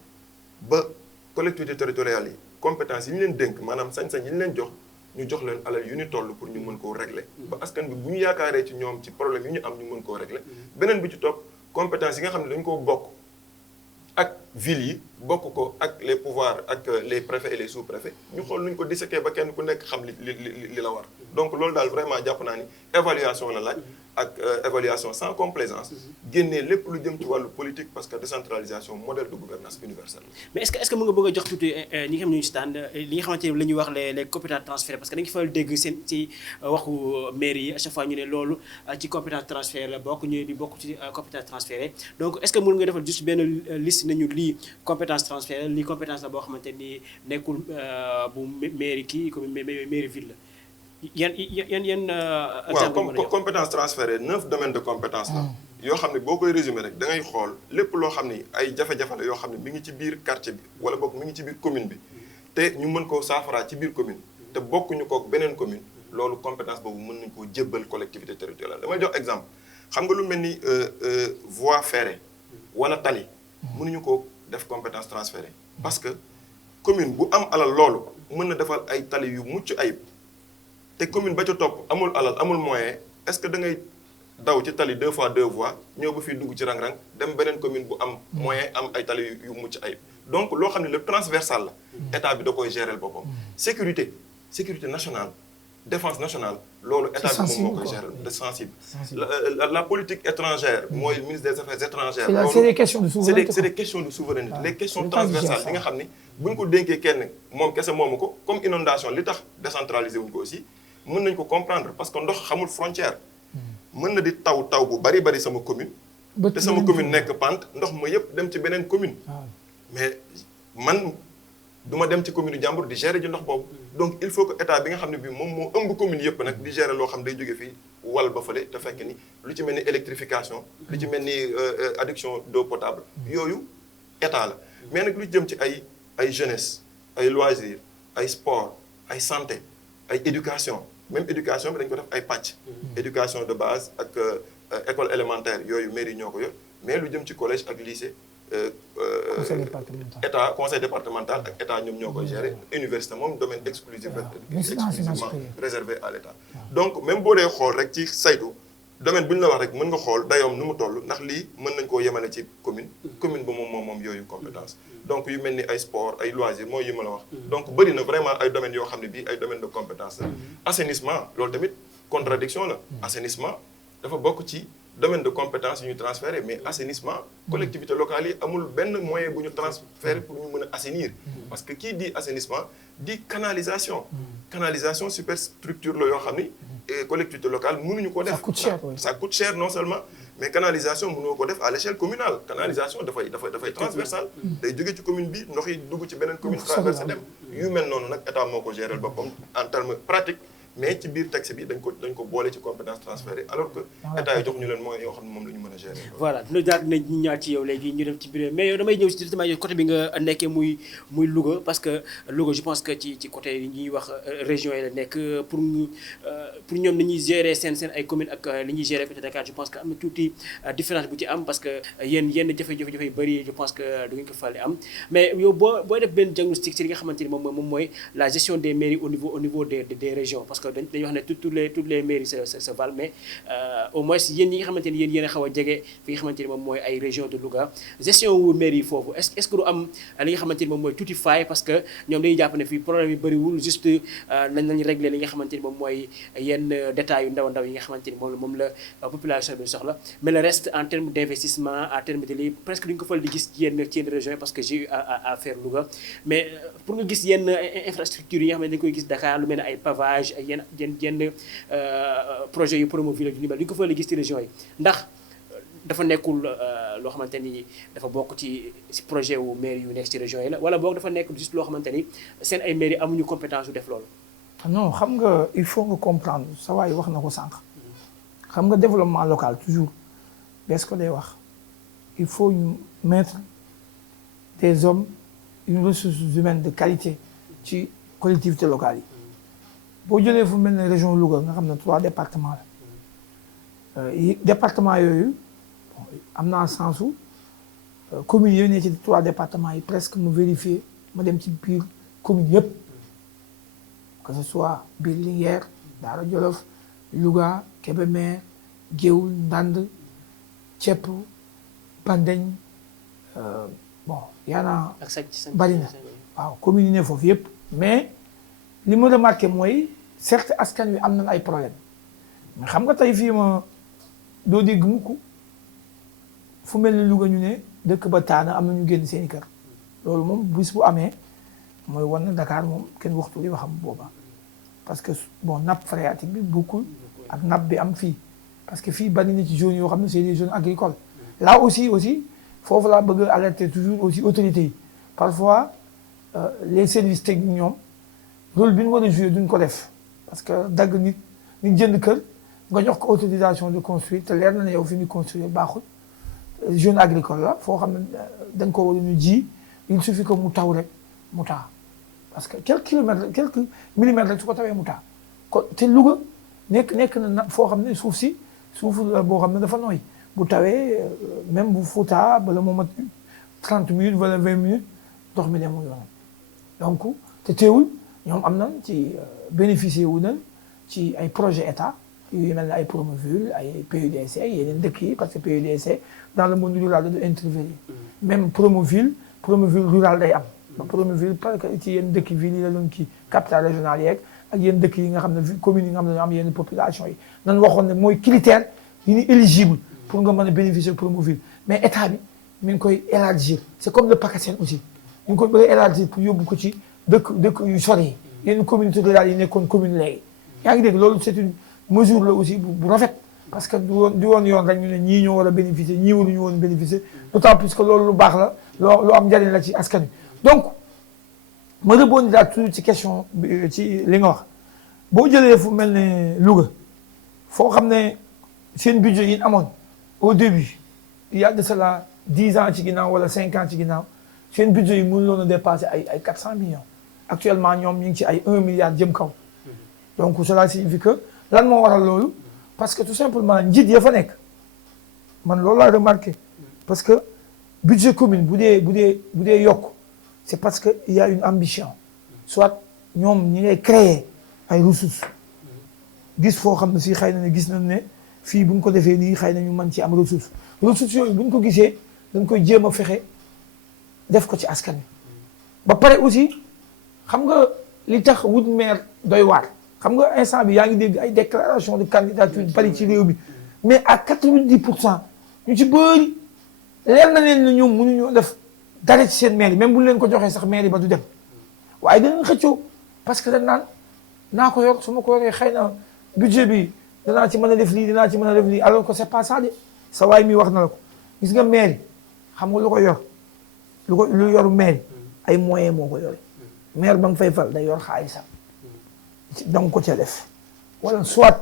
ba collectivité territoriale yi compétence yi ñu leen dénk maanaam sañ-sañ yi ñu leen jox ñu jox leen alal yu ñu toll pour ñu mën koo régler ba askan bi bu ñu yaakaaree ci ñoom ci problème yi ñu am ñu mën koo régler beneen bi ci topp compétence yi nga xam ne dañu koo bokk ak villes yi bokk ko ak les pouvoirs ak les préfets et les sous-préfets ñu xool nuñ ko disséquer ba kenn ku nekk xam li la war donc loolu daal vraiment jàpp naa ni évaluation la laaj ak évaluation sans complaisance génnee lépp lu jëm ci wàllu politique parce que décentralisation modèle de gouvernance universelle mais est-ce que mën nga bëgg a jox tuuti ñi nga xam ne ñu si tànn li nga xamante ne la ñuy wax les compétences transférées parce que dañu faral dégg seen ci waxu mairie yi à chaque fois ñu ne loolu ci compétence transférée la bokk ñu di bokk ci compétence transférée donc est-ce que mën nga defal juste benn liste nañu lii compétence transférée lii compétence la boo xamante ni nekkul bu mairie kii comme mairie ville la yan waaw compétence transférée 9 domaines de compétence la yoo xam ne boo koy résumé rek da ngay xool lépp loo xam ni ay jafe-jafe la yoo xam ne mi ngi ci biir quartier bi wala boog mi ngi ci biir commune bi te ñu mën koo saafaraa ci biir commune te bokkuñu kook beneen commune loolu compétence boobu mën nañu koo jébbal collectivité territoriale damay jox exemple xam nga lu mel ni voie ferrée wala tali mënuñu ko def compétence transférée parce que commune bu am alal loolu mën na defal ay tali yu mucc ayib te commune ba ca topp amul alal amul moyen est-ce que da ngay daw ci tali 2 fois 2 voies ñëw ba fii dugg ci rang-rang dem beneen commune bu am moyen am ay tali yu mucc ayib donc loo xam ne le transversal la état bi da koy gérer boppam sécurité nationale défense nationale loolu état bi moom moo koy gérer de sensible la politique étrangère mooy ministre des affaires étrangères c'est des questions de souveraineté c'est des questions de souveraineté les questions transversales li nga xam ni bu ñu ko dénkee kenn moom kese moomu ko comme inondation li tax décentraliser wuñ ko aussi mën nañ ko comprendre parce que ndox xamul frontière mën na di taw bu bari sama commune te sama commune nekk pente ndox ma yëpp dem ci beneen commune mais man du ma dem ci commune jàmbur di gérer ji ndox boobu. donc il faut que état bi nga xam ne bii moom moo ëmb commune yëpp nag di gérer loo xam day jóge fii wal ba fële te fekk ni lu ci mel ni électrification. lu ci mel ni adduction d'eau potable. yooyu état la mais nag lu jëm ci ay jeunesse ay loisirs ay sport ay santé ay éducation même éducation bi dañ ko def ay pàcc. éducation de base ak école élémentaire yooyu mairie ñoo ko yor mais lu jëm ci collège ak lycée. conseil départemental état conseil départemental ak état ñoom ñoo koy gérer université moom domaine exclusivement réservé à l'état donc même boo dee xool rek ci saytu domaine bu ñu la wax rek mën nga xool dayoom nu mu toll ndax lii mën nañ koo yemale ci commune ba moom yooyu compétence donc yu mel ni ay sport ay loisirs mooy yu ma la wax donc bëri na vraiment ay domaines yoo xam ne bii ay domaine de compétence la assainissement loolu tamit contradiction la assainissement dafa bokk ci domaine de compétence yu ñu transféré mais assainissement collectivité locale yi amul benn moyen bu ñu transféré pour ñu mën a assainir parce que kii di assainissement di canalisation superstructure la yoo xam ni collectivité locale mënuñu ko def ça coûte cher non seulement mais canalisation mënoo ko def à l'échelle communale canalisation dafay transversale day jóge ci commune bi ndox yi dugg ci beneen commune traversé dem yu mel noonu nag état moo ko gérer boppam en terme pratique mais ci biir texte bi dañ ko boole ci compétence transférée alors que état yi jox ñu leen moyens yoo xam ne moom la ñu mën a gérer. voilà dina daal dinañ ñaar ci yow léegi ñu dem ci biir mais yow damay ñëw si directement côté bi nga nekkee muy Louga parce que Louga je pense que ci côté yi ñuy wax région yi la nekk pour ñoom ni ñuy gérer seen ay communes ak li ñuy gérer côté Dakar je pense que am na tuuti différence bu ci am parce que yenn jafe-jafe yu bëri je pense que du ngeen ko faral di am mais yow booy def benn diagnostic ci li nga xamante ni moom mooy la gestion des mairies au niveau des régions parce que dañuy wax ne toutes les mairies se valent mais au moins yéen ñi nga xamante ni yéen a xaw a jege fi nga xamante ni moom mooy ay région de Louga gestion wu mairie yi foofu est-ce que du am li nga xamante ni moom mooy tuuti faille parce que ñoom dañuy jàpp ne fii problème yi bëriwul juste nañ régler li nga xamante ni moom mooy yenn détails yu ndaw yi nga xamante ni moom la population bi soxla mais le reste en termes d'investissement en termes de lii presque duñ ko fal di gis ci yenn régions yi parce que j'ai eu à faire Louga mais pour nga gis yenn infrastructures yi nga xam ne dañ koy gis Dakar lu mel ne ay pavage ay yenn projet yu Promoville ak yu ni mel duñ ko fal di gis ci régions yi ndax dafa nekkul loo xamante ni dafa bokk ci projet wu mairie yu nekk ci région yi la wala boog dafa nekk juste loo xamante ni seen ay mairie amuñu compétence yu def loolu. non xam nga il faut nga comprendre sa waay wax na ko sànq xam nga développement local toujours bees ko day wax il faut ñu mettre des hommes une ressource humaine de qualité ci collectivités locales yi boo jëlee fu mel ne région Louga nga xam ne 3 départements la département yooyu am naa sensu communes yooyu ne ci 3 départements yi presque mu vérifier ma dem ci biir commune yëpp que ce soit biir Linguère Daara Jolof Louga Kébémer Géoul Ndande Cepp Bandeñ bon yaana bari na waaw communes yi ne foofu yëpp mais li ma remarqué mooy certes askan wi am nañ ay problème mais xam nga tey fii ma doo dégg mukk fu mel ni Louga ñu ne dëkk ba taana am na ñu génn seeni kër loolu moom bis bu amee mooy wan na Dakar moom kenn waxtu li waxam booba parce que bon nappe phréatique bi bokkul ak nappe bi am fii parce que fii bari na ci zones yoo xam ne c'est des zones agricoles là aussi foofu laa bëgg a alerter toujours aussi autorités yi parfois les services techniques ñoom rôle bi ñu war a jouer duñ ko def parce que dagg nit jënd kër nga jox ko autorisation de construire te leer na ne yow fi ñu construire baaxul zone agricole la foo xam ne dañ ko war a ñu ji il suffit que mu taw rek mu taa parce que quelques millimètres rek su ko tawee mu taa ko te Louga nekk na foo xam ne suuf la boo xam ne dafa nooy bu tawee même bu fuutaa bala moo mat 30 minutes wala 20 minutes ndox mi demul yoonam donc te teewul ñoom am nañ ci bénéficier wu nañ ci ay projet état yu mel ne ay Promoville ay PUDC yeneen dëkk yi parce que PUDC dans le monde rural dañu intervenir même Promoville rural day am Promoville parce que ci yenn dëkk ville yi la doon kii capitale régionale yeeg ak yenn dëkk yi nga xam ne communes yi nga xam ne am yenn population yi nan waxoon ne mooy critère yi ni éligible pour nga mën a bénéficier Promoville mais état bi mi ngi koy élargir c'est comme le PACASEN aussi mi ngi koy bëgg a élargir pour yóbbu ko ci dëkk yu sori yi yenn communauté rurale yi nekkoon commune léegi yaa ngi dégg loolu c'est une mesure la aussi bu rafet parce que du woon yoon rek ñu ne ñii ñoo war a bénéficier ñii waruñu woon bénéficier d'autant plus que loolu lu baax la lu am njariñ la ci askan wi donc ma rebondir daal toujours ci question ci li nga wax boo jëlee fu mel ne Louga foo xam ne seen budget yi amoon au début il y a de cela 10 ans ci ginnaaw wala 5 ans ci ginnaaw seen budget yi mënuloon a dépasser ay 400 millions actuellement ñoom ñu ngi ci ay 1 milliard jëm kaw donc cela signifie que lan moo waral loolu parce que tout simplement njiit ya fa nekk man loolu laa remarqué parce que budget commune bu dee yokk c'est parce que il y a une ambition soit ñoom ñi ngay créer ay ressources gis foo xam ne si xëy na ne gis nañ ne fii bu ñu ko defee nii xëy na ñu mën ci am ressources yooyu bu ñu ko gisee dañ koy jéem a fexe def ko ci askan wi ba pare aussi xam nga li tax wut maire doy waar xam nga instant bi yaa ngi dégg ay déclaration de candidature bari ci réew mi mais à 90% ñu ci bëri leer na leen ne ñoom mënuñoo def dara ci seen maire yi même bu leen ko joxee sax maire yi ba du dem waaye danañ xëccoo parce que dañ naan naa ko yor su ma ko yoree xëy na budget bi danaa ci mën a def lii dinaa ci mën a def lii alors que c'est pas ça de sa waay mi wax na la ko gis nga maire yi xam nga lu ko yor lu yoru maire ay moyens moo ko yore maire ba nga fay fal day yor xaalisam danga ko ca def wala soit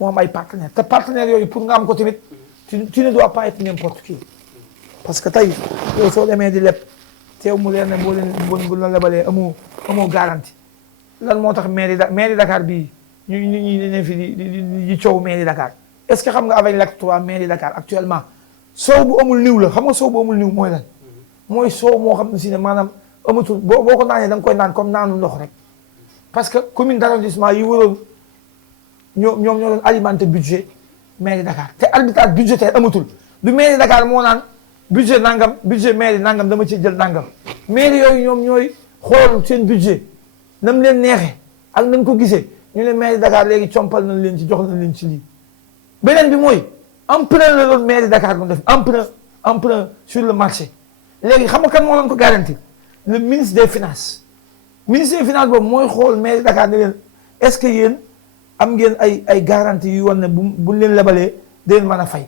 moo am ay partenaires te partenaires yooyu pour nga am ko tamit tu ne dois pas être n'importe qui parce que tey yow soo demee di leb teew mu leer ne bu la lebalee amoo garantie lan moo tax mairie Dakar bii ñu ne fi di coow mairie Dakar est-ce que xam nga avec l'acte 3 mairie Dakar actuellement soow bu amul niw la xam nga soow bu amul niw mooy lan mooy soow moo xam ne si ne maanaam amatul boo ko naanee da nga koy naan comme naanu ndox rek parce que commune d'arrondissement yi waroon ñoom ñoo doon alimenter budget mairie Dakar te arbitrage budgétaire amatul du mairie Dakar moo naan budget nangam budget mairie nangam dama ci jël nangam mairie yooyu ñoom ñooy xool seen budget nam leen neexee ak nañ ko gisee ñu ne mairie Dakar léegi compal nañ leen ci jox nañ leen ci lii beneen bi mooy emprunt la doon mairie Dakar doon def emprunt sur le marché léegi xam nga kan moo leen ko garantir le ministre des finances boobu mooy xool mairie Dakar ne leen est-ce que yéen am ngeen ay garantie yu wan ne buñ leen lebalee deen mën a fay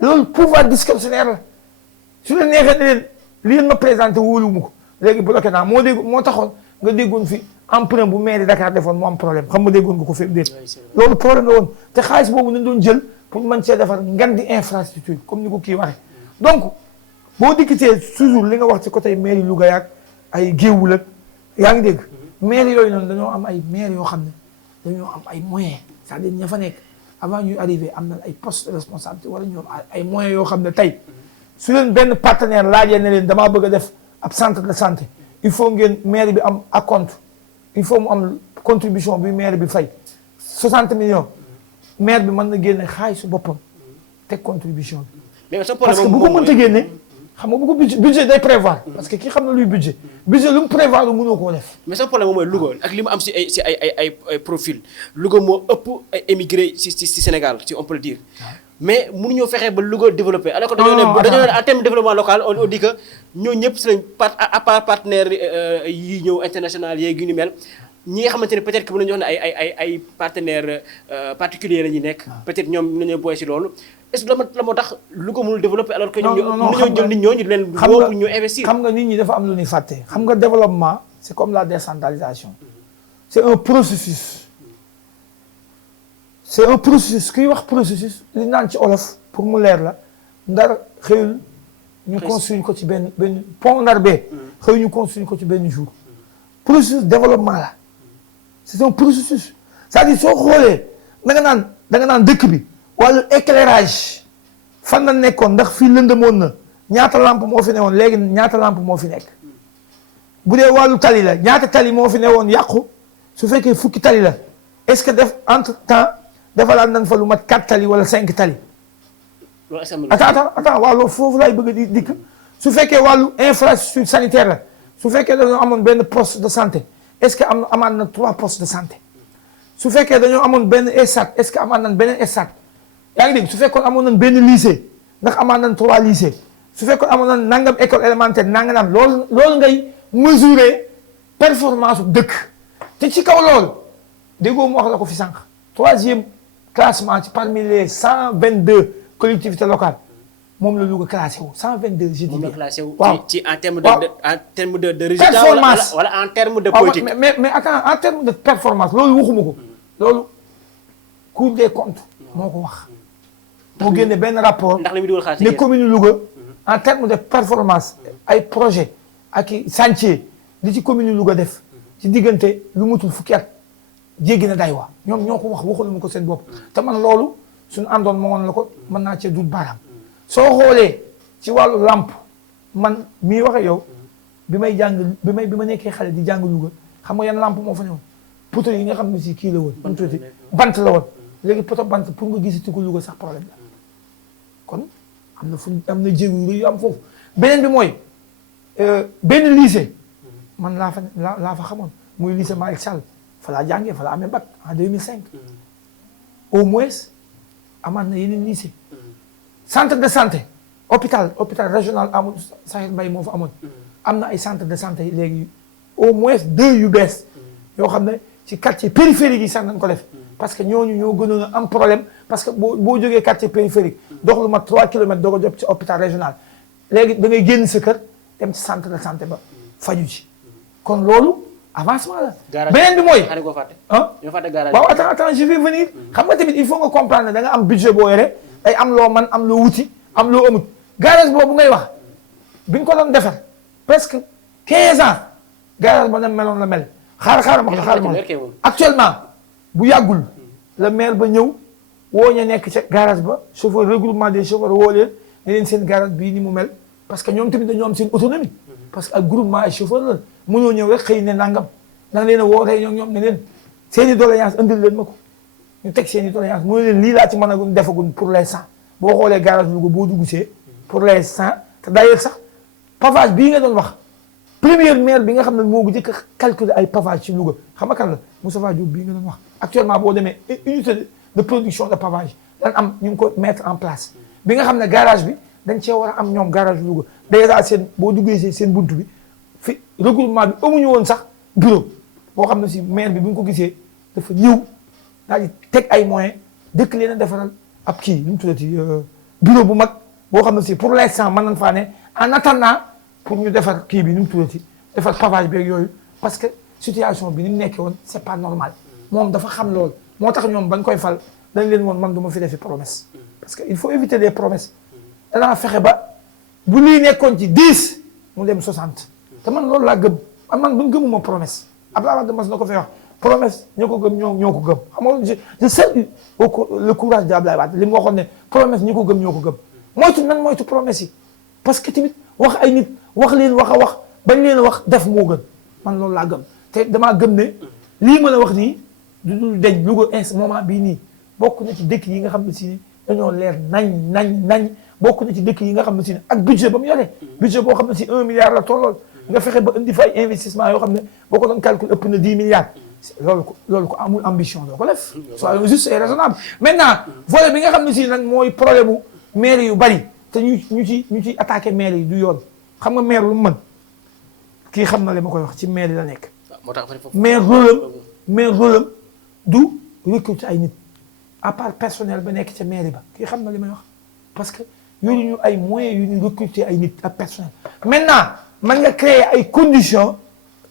loolu pouvoir discrétionnaire la su leen neexee ne leen li leen ma présenté wóoluwuma ko léegi bloqué naa moo taxoon nga déggoon fi emprunt bu mairie Dakar defoon mu am problème xam nga déggoon nga ko fépp déet loolu problème la woon te xaalis boobu nañ doon jël pour mën cee defar ngan di infrastructure comme ni ko kii waxee donc boo dikkitee toujours li nga wax ci côté mairie Louga yaag ay géewul ak yaa ngi dégg mairie yooyu noonu dañoo am ay maire yoo xam ne dañoo am ay moyens c'est-à-dire ña fa nekk avant ñuy arrivé am na ay postes de responsabilité wala ñoom ay moyens yoo xam ne tey su leen benn partenaire laajee ne leen damaa bëgg a def ab centre de santé il faut ngeen maire bi am acompte il faut mu am contribution bi maire bi fay 60 millions maire bi mën na génne xaalisu boppam teg contribution bi parce que bu ko mënta génne xam nga bu ko budget day prévoir parce que ki xam na luy budget lu mu prévoir lu mënoo koo def mais sama problème mooy Louga ak li mu am si ay profil Louga moo ëpp ay émigré si Sénégal si on peut le dire mais mënuñoo fexe ba Louga développé alors que dañoo ne en terme de développement local on dit que ñoo ñëpp si lañ à part partenaires yi ñëw international yeeg yu ni mel ñi nga xamante ne peut-être que mën nañu wax ne ay partenaires particuliers la ñuy nekk peut-être ñoom nañoo boy si loolu est-ce que la moo tax Louga mënul développé alors que ñoom mënuñoo jël nit ñooñu di leen woo pour ñu investir xam nga nit ñi dafa am lu ñuy fàtte xam nga développement c'est comme la décentralisation c'est un processus kuy wax processus li naan ci olof pour mu leer la ndar xëyul ñu construire ko ci benn pont ndar bee xëy ñu construire ko ci benn jour processus développement la c'est un processus c'est-à-dire soo xoolee da nga naan dëkk bi wàllu éclairage fan la nekkoon ndax fii lëndëmoon na ñaata lampe moo fi newoon léegi ñaata lampe moo fi nekk bu dee wàllu tali la ñaata tali moo fi newoon yàqu su fekkee fukki tali la est-ce que def entre temps defalaat nañ fa lu mat 4 tali wala 5 tali. attends waaw loolu foofu laay bëgg di dikk su fekkee wàllu infrastructure sanitaire la su fekkee dañoo amoon benn poste de santé est-ce que amaat na 3 postes de santé su fekkee dañoo amoon benn ESAT est-ce que amaat nañ beneen ESAT yaa ngi dégg su fekkoon amoon nañ benn lycée ndax amaat nañ 3 lycées su fekkoon amoon nañ nangam école élémentaire nangam loolu ngay mesurer performance dëkk te ci kaw loolu déggoo mu wax la ko fi sànq 3e classement ci parmi les 122 collectivités locales moom la Louga classé wu 122 je dis moom la bien. classé wu waaw ci en terme waaw. de résultat Performance. wala en terme de waaw politique. mais attends en terme de performance loolu waxuma ko. loolu Cour des comptes moo ko wax. moo génne benn rapport. ndax li muy dugal xaalis ne commune Louga en terme de performance ay projet ak i chantier li ci commune Louga def ci diggante lu mutul fukki at jéggi na day wa ñoom ñoo ko wax waxuñu ko seen bopp te man loolu suñu àndoon ma woon la ko mën naa cee dut baaraam soo xoolee ci wàllu làmp man mii waxe yow bi may jàng bi ma nekkee xale di jàng Louga xam nga yan làmp moo fa newoon poto yi nga xam ne si kii la woon ban tuuti bant la woon léegi poto bant pour nga gisati ko Louga sax problème la kon am na jéego yu rëy yu am foofu beneen bi mooy benn lycée man laa fa xamoon muy lycée Malick Sall fa laa jàngee fa laa amee bac en 2005 au moins amaan na yeneen lycée centre de santé hôpital régional Amadou Sakhir Mbaye moo fa amoon am na ay centre de santé léegi au moins 2 yu bees yoo xam ne ci quartier périphérique yi sax nañ ko def parce que ñooñu ñoo gënoon a am problème parce que boo jógee quartier périphérique dox lu mat 3 kilomètres doo ko jot ci hôpital régional léegi da ngay génn sa kër dem ci centre de santé ba faju ci kon loolu avancement la. beneen bi mooy. ah waaw attends je vais venir. xam nga tamit il faut nga comprendre ne da nga am budget boo yore day am loo man am loo wuti am loo amut garage boobu ngay wax bi ñu ko doon defar presque 15 ans garage ba na meloon la mel xaaral ma actuellement bu yàggul la maire ba ñëw woo ña nekk ca garage ba chauffeur regroupement des chauffeurs woo leen ne leen seen garage bii ni mu mel parce que ñoom tamit dañoo am seen autonomie parce que ak groupement ay chauffeur la mënoo ñëw rek xëy ne nangam da leen a woo réunion ñoom ne leen seen i doléance indil leen ma ko ñu teg seen i doléance mu ne leen lii laa ci mën a defagun pour l'instant boo xoolee garage Louga boo dugg see pour l'instant te d'ailleurs sax pavage bii nga doon wax première maire bi nga xam ne moo njëkk a calculer ay pavage ci Louga xam nga kan la Moustapha Diop bii nga doon wax actuellement boo demee unité de production de pavage dañ am ñu ngi ko mettre en place bi nga xam ne garage bi dañ cee war a am ñoom garage Louga déjà seen boo duggee seen buntu bi fi regroupement bi amuñu woon sax bureau boo xam ne si maire bi bu ñu ko gisee dafa ñëw daal di teg ay moyens dëkk leen a defaral ab kii nu mu tuddati bureau bu mag boo xam ne si pour l'instant mën nañ faa ne en attendant pour ñu defar kii bi nu mu tuddati defar pavage beeg yooyu parce que situation bi ni mu nekkee woon c'est pas normal moom dafa xam loolu moo tax ñoom bañ koy fal dañ leen woon man du ma fi defi promesse parce que il faut éviter des promesses danaa fexe ba bu lii nekkoon ci 10 mu dem 60 te man loolu laa gëm man bu gëmuma promesse Abdoulaye Wade mas na ko fay wax promesse ñoo ko gëm ñoo ko gëm xam nga je salue le courage de Abdoulaye Wade li mu waxoon ne promesse ñi ko gëm ñoo ko gëm moytu promesse yi parce que tamit wax ay nit wax leen wax a wax bañ leen a wax def moo gën man loolu laa gëm te damaa gëm ne lii mën a wax nii du deñ Louga moment bii nii bokk na ci dëkk yi nga xam ne si dañoo leer nañ bokk na ci dëkk yi nga xam ne si ak budget ba mu yore budget boo xam ne si 1 milliard la tollool nga fexe ba indi fa ay investissement yoo xam ne boo ko doon calcul ëpp na 10 milliards loolu ko amul ambition doo ko def soyons juste et raisonnable maintenant volet bi nga xam ne si nag mooy problème mu maire yu bari te ñu ci attaqué maire yi du yoon xam nga maire lu mu mën kii xam na li ma koy wax ci maire yi la nekk maire rôlam du recruter ay nit à part personnel ba nekk ca mairie ba kii xam na li may wax parce que yoruñu ay moyens yu ñu recruter ay nit ak personnel maintenant man nga créer ay conditions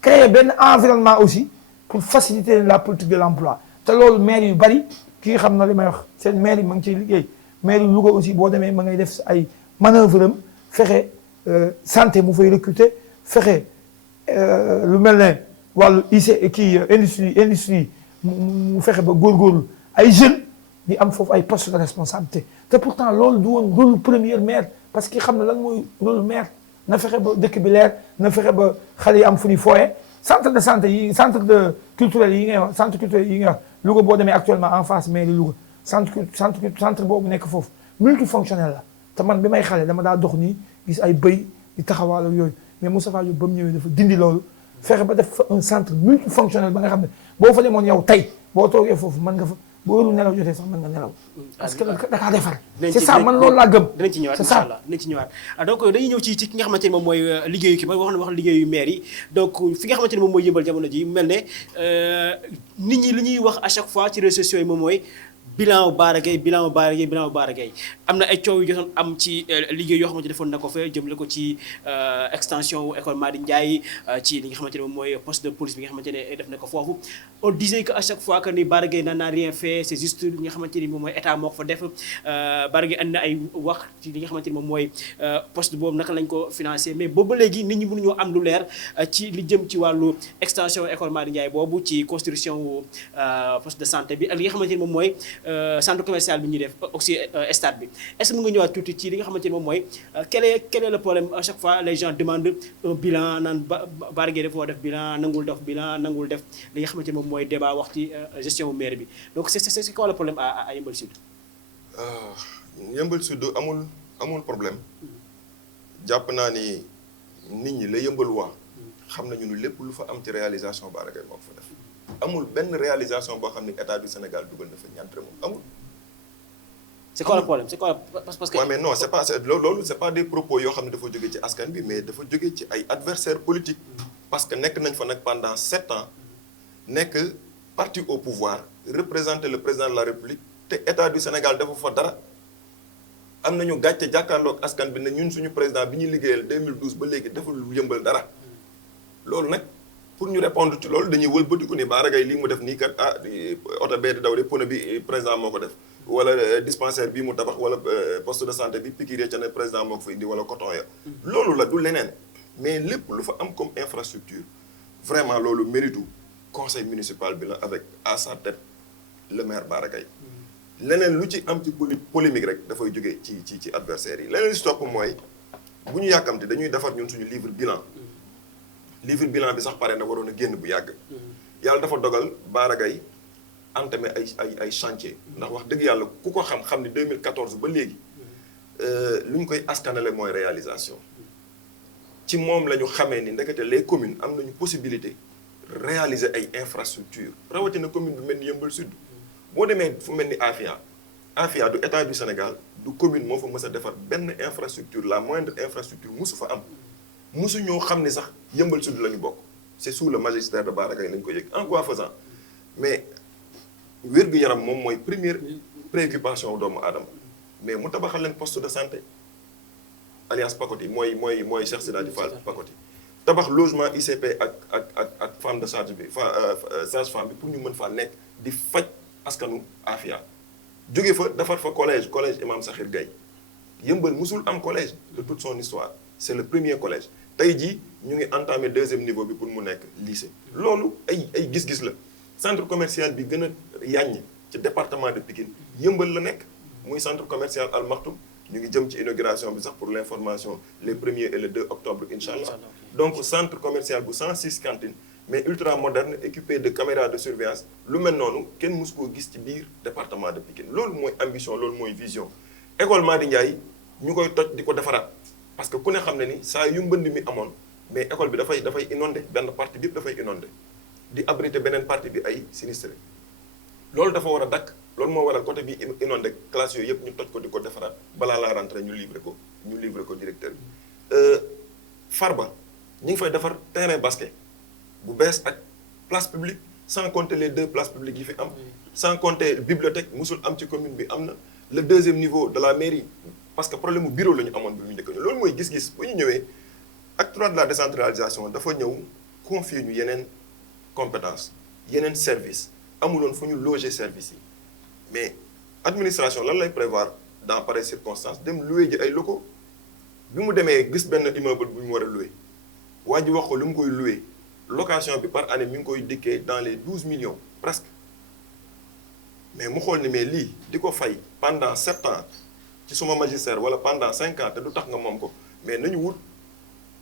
créer benn environnement aussi pour faciliter la politique de l'emploi te loolu maire yu bari kii xam na li may wax seen maire yi ma ngi ciy liggéey maire yu Louga aussi boo demee ma ngay def ay manœuvre am fexe santé mu fay recruter fexe lu mel ne wàllu IC kii industrie mu fexe ba góorgóorlu ay jeunes di am foofu ay postes de responsabilité te pourtant loolu du woon rôle premier maire parce que xam na lan mooy rôle maire na fexe ba dëkk bi leer na fexe ba xale yi am fu ñuy fooyee centre de santé yi centre de culturel yi ngay wax centre culturel yi ngay wax Louga boo demee actuellement en face mairie Louga centre boobu nekk foofu multifonctionnel la te man bi may xale dama daa dox nii gis ay bëy di taxawaal ak yooyu mais Moustapha Diop ba mu ñëwee dafa dindi loolu fexe ba def fa un centre multifonctionnel ba nga xam ne boo fa demoon yow tey boo toogee foofu mën nga fa boo warul nelaw jotee sax mën nga nelaw parce que da kaa defar c'est ça man loolu laa gëm dinañ ci ñëwaat incha allah dinañ ci ñëwaat donc dañuy ñëw ci ki nga xamante ni moom mooy liggéeyu ki ba wax liggéeyu maire yi donc fi nga xamante ni moom mooy yëmbal jamono ji mel ne nit ñi li ñuy wax à chaque fois ci réseaux sociaux yi moom mooy bilan wu Bara Gaye am na ay coow yu jotoon am ci liggéey yoo xamante ne defoon na ko fa jëmale ko ci extension wu école Madi Ndiaye ci li nga xamante ne moom mooy poste de police bi nga xamante ne def na ko foofu on disait que à chaque fois que ni Bara Gaye n'a rien fait c'est juste li nga xamante ni moom mooy état moo ko fa def Bara Gaye andi na ay wax ci li nga xamante ni moom mooy poste boobu naka lañ ko financé mais boobu ba léegi nit ñi mënuñoo am lu leer ci li jëm ci wàllu extension école Madi Ndiaye boobu ci construction wu poste de santé bi ak li nga xamante ni moom mooy centre commercial bi ñuy def aussi stade bi est-ce que mu nga ñëwaat tuuti ci li nga xamante ni moom mooy quel est le problème à chaque fois les gens demandent un bilan naan Bara Gaye dafa def bilan nangul def li nga xamante ni moom mooy débat wax ci gestion wu maire bi donc c'est quoi le problème à Yeumbeul Sud. Yeumbeul Sud amul problème jàpp naa ni nit ñi la Yeumbeul waa xam nañu ni lépp lu fa am ci réalisation Bara Gaye moo ko fa def amul benn réalisation boo xam ni état du Sénégal dugal na fa ñaar moom amul. c'est quoi le problème c'est quoi parce que. Ouais, mais non loolu c'est pas des propos yoo xam ne dafa jóge ci askan bi mais dafa jóge ci ay adversaires politiques parce que nekk nañ fa nag pendant 7 ans nekk parti au pouvoir représenter le président de la République te état du Sénégal dafa fa dara am nañu gàcce jàkkaarloog askan bi ne ñun suñu président bi ñuy liggéeyal 2012 ba léegi deful Yeumbeul dara loolu nag pour ñu répondre ci loolu dañuy wëlbatiku ni Bara Gaye lii mu def nii kat oto bee di daw de pono bi président moo ko def wala dispensaire bii mu tabax wala poste de santé bi piqûre ca ne président moo ko fa indi wala coton ya loolu la du leneen mais lépp lu fa am comme infrastructure vraiment loolu méritu conseil municipal bi la avec à sa tête le maire Bara Gaye leneen lu ci am ci polémique rek dafay jógee ci adversaires yi leneen si topp mooy bu ñu yàkkamte dañuy defar ñun suñu livre bilan bi sax pare na waroon a génn bu yàgg yàlla dafa dogal Bara Gaye entamé ay chantier ndax wax dëgg yàlla ku ko xam ni 2014 ba léegi lu ñu koy askanale mooy réalisation ci moom la ñu xamee ni ndekete les communes am nañu possibilité réaliser ay infrastructures rawatina commune bi mel ni Yeumbeul Sud boo demee fu mel ni Afia du état du Sénégal du commune moo fa mës a defar benn infrastructure la moindre infrastructure musu fa am musu ñoo xam ne sax Yeumbeul Sud la ñu bokk c'est sous le magistère de Bara Gaye lañ ko yëg en quoi faisant mais wér-gu-yaram moom mooy première préoccupation doomu aadama mais mu tabaxal leen poste de santé alliance Pacoti mooy Cheikh Sidaty Fall Pacoti tabax logement ICP ak femme de charge bi sage-femme bi pour ñu mën faa nekk di faj askanu Afia jóge fa defar fa collège Imam Sakhir Gaye Yeumbeul musul am collège de toute son histoire c'est le premier collège tey jii ñu ngi entamé 2e niveau bi pour mu nekk lycée loolu ay gis-gis la centre commercial bi gën a yàññ ci département de Pikine Yeumbeul la nekk muy centre commercial Al Maktoum ñu ngi jëm ci inauguration bi sax pour l'information les 1er et le 2 octobre inchallah donc centre commercial bu 106 cantines mais ultra moderne équipé de caméras de surveillance lu mel noonu kenn mus koo gis ci biir département de Pikine loolu mooy ambition loolu mooy vision école Madi Ndiaye ñu koy toj di ko defaraat parce que ku ne xam ne ni saa yu mbënd mi amoon mais école bi dafay inondé benn partie bi yëpp dafay inondé di abrité beneen partie bi ay sinistré loolu dafa war a dakk loolu moo waral côté bi inondé classe yooyu yëpp ñu toj ko di ko defaraat balaa la rentrée ñu livré ko directeur bi Farba ñu ngi fay defar terrain basket bu bees ak place publique sans compter les 2 places publiques yi fi am sans compter bibliothèque musul am ci commune bi am na le 2e niveau de la mairie parce que problème mu bureau la ñu amoon bi mu njëkk ñu loolu mooy gis-gis bu ñu ñëwee acte 3 de la décentralisation dafa ñëw confier ñu yeneen compétence yeneen service amuloon fu ñu loger service yi mais administration lan lay prévoir dans pareilles circonstances dem louer ji ay locaux bi mu demee gis benn immeuble bu ñu war a louer waa ji wax ko lu mu koy louer location bi par année mi ngi koy dikkee dans les 12 millions presque mais mu xool ni mais lii di ko fay pendant 7 ans ci suma magistère wala pendant 5 ans te du tax nga moom ko mais nañu wut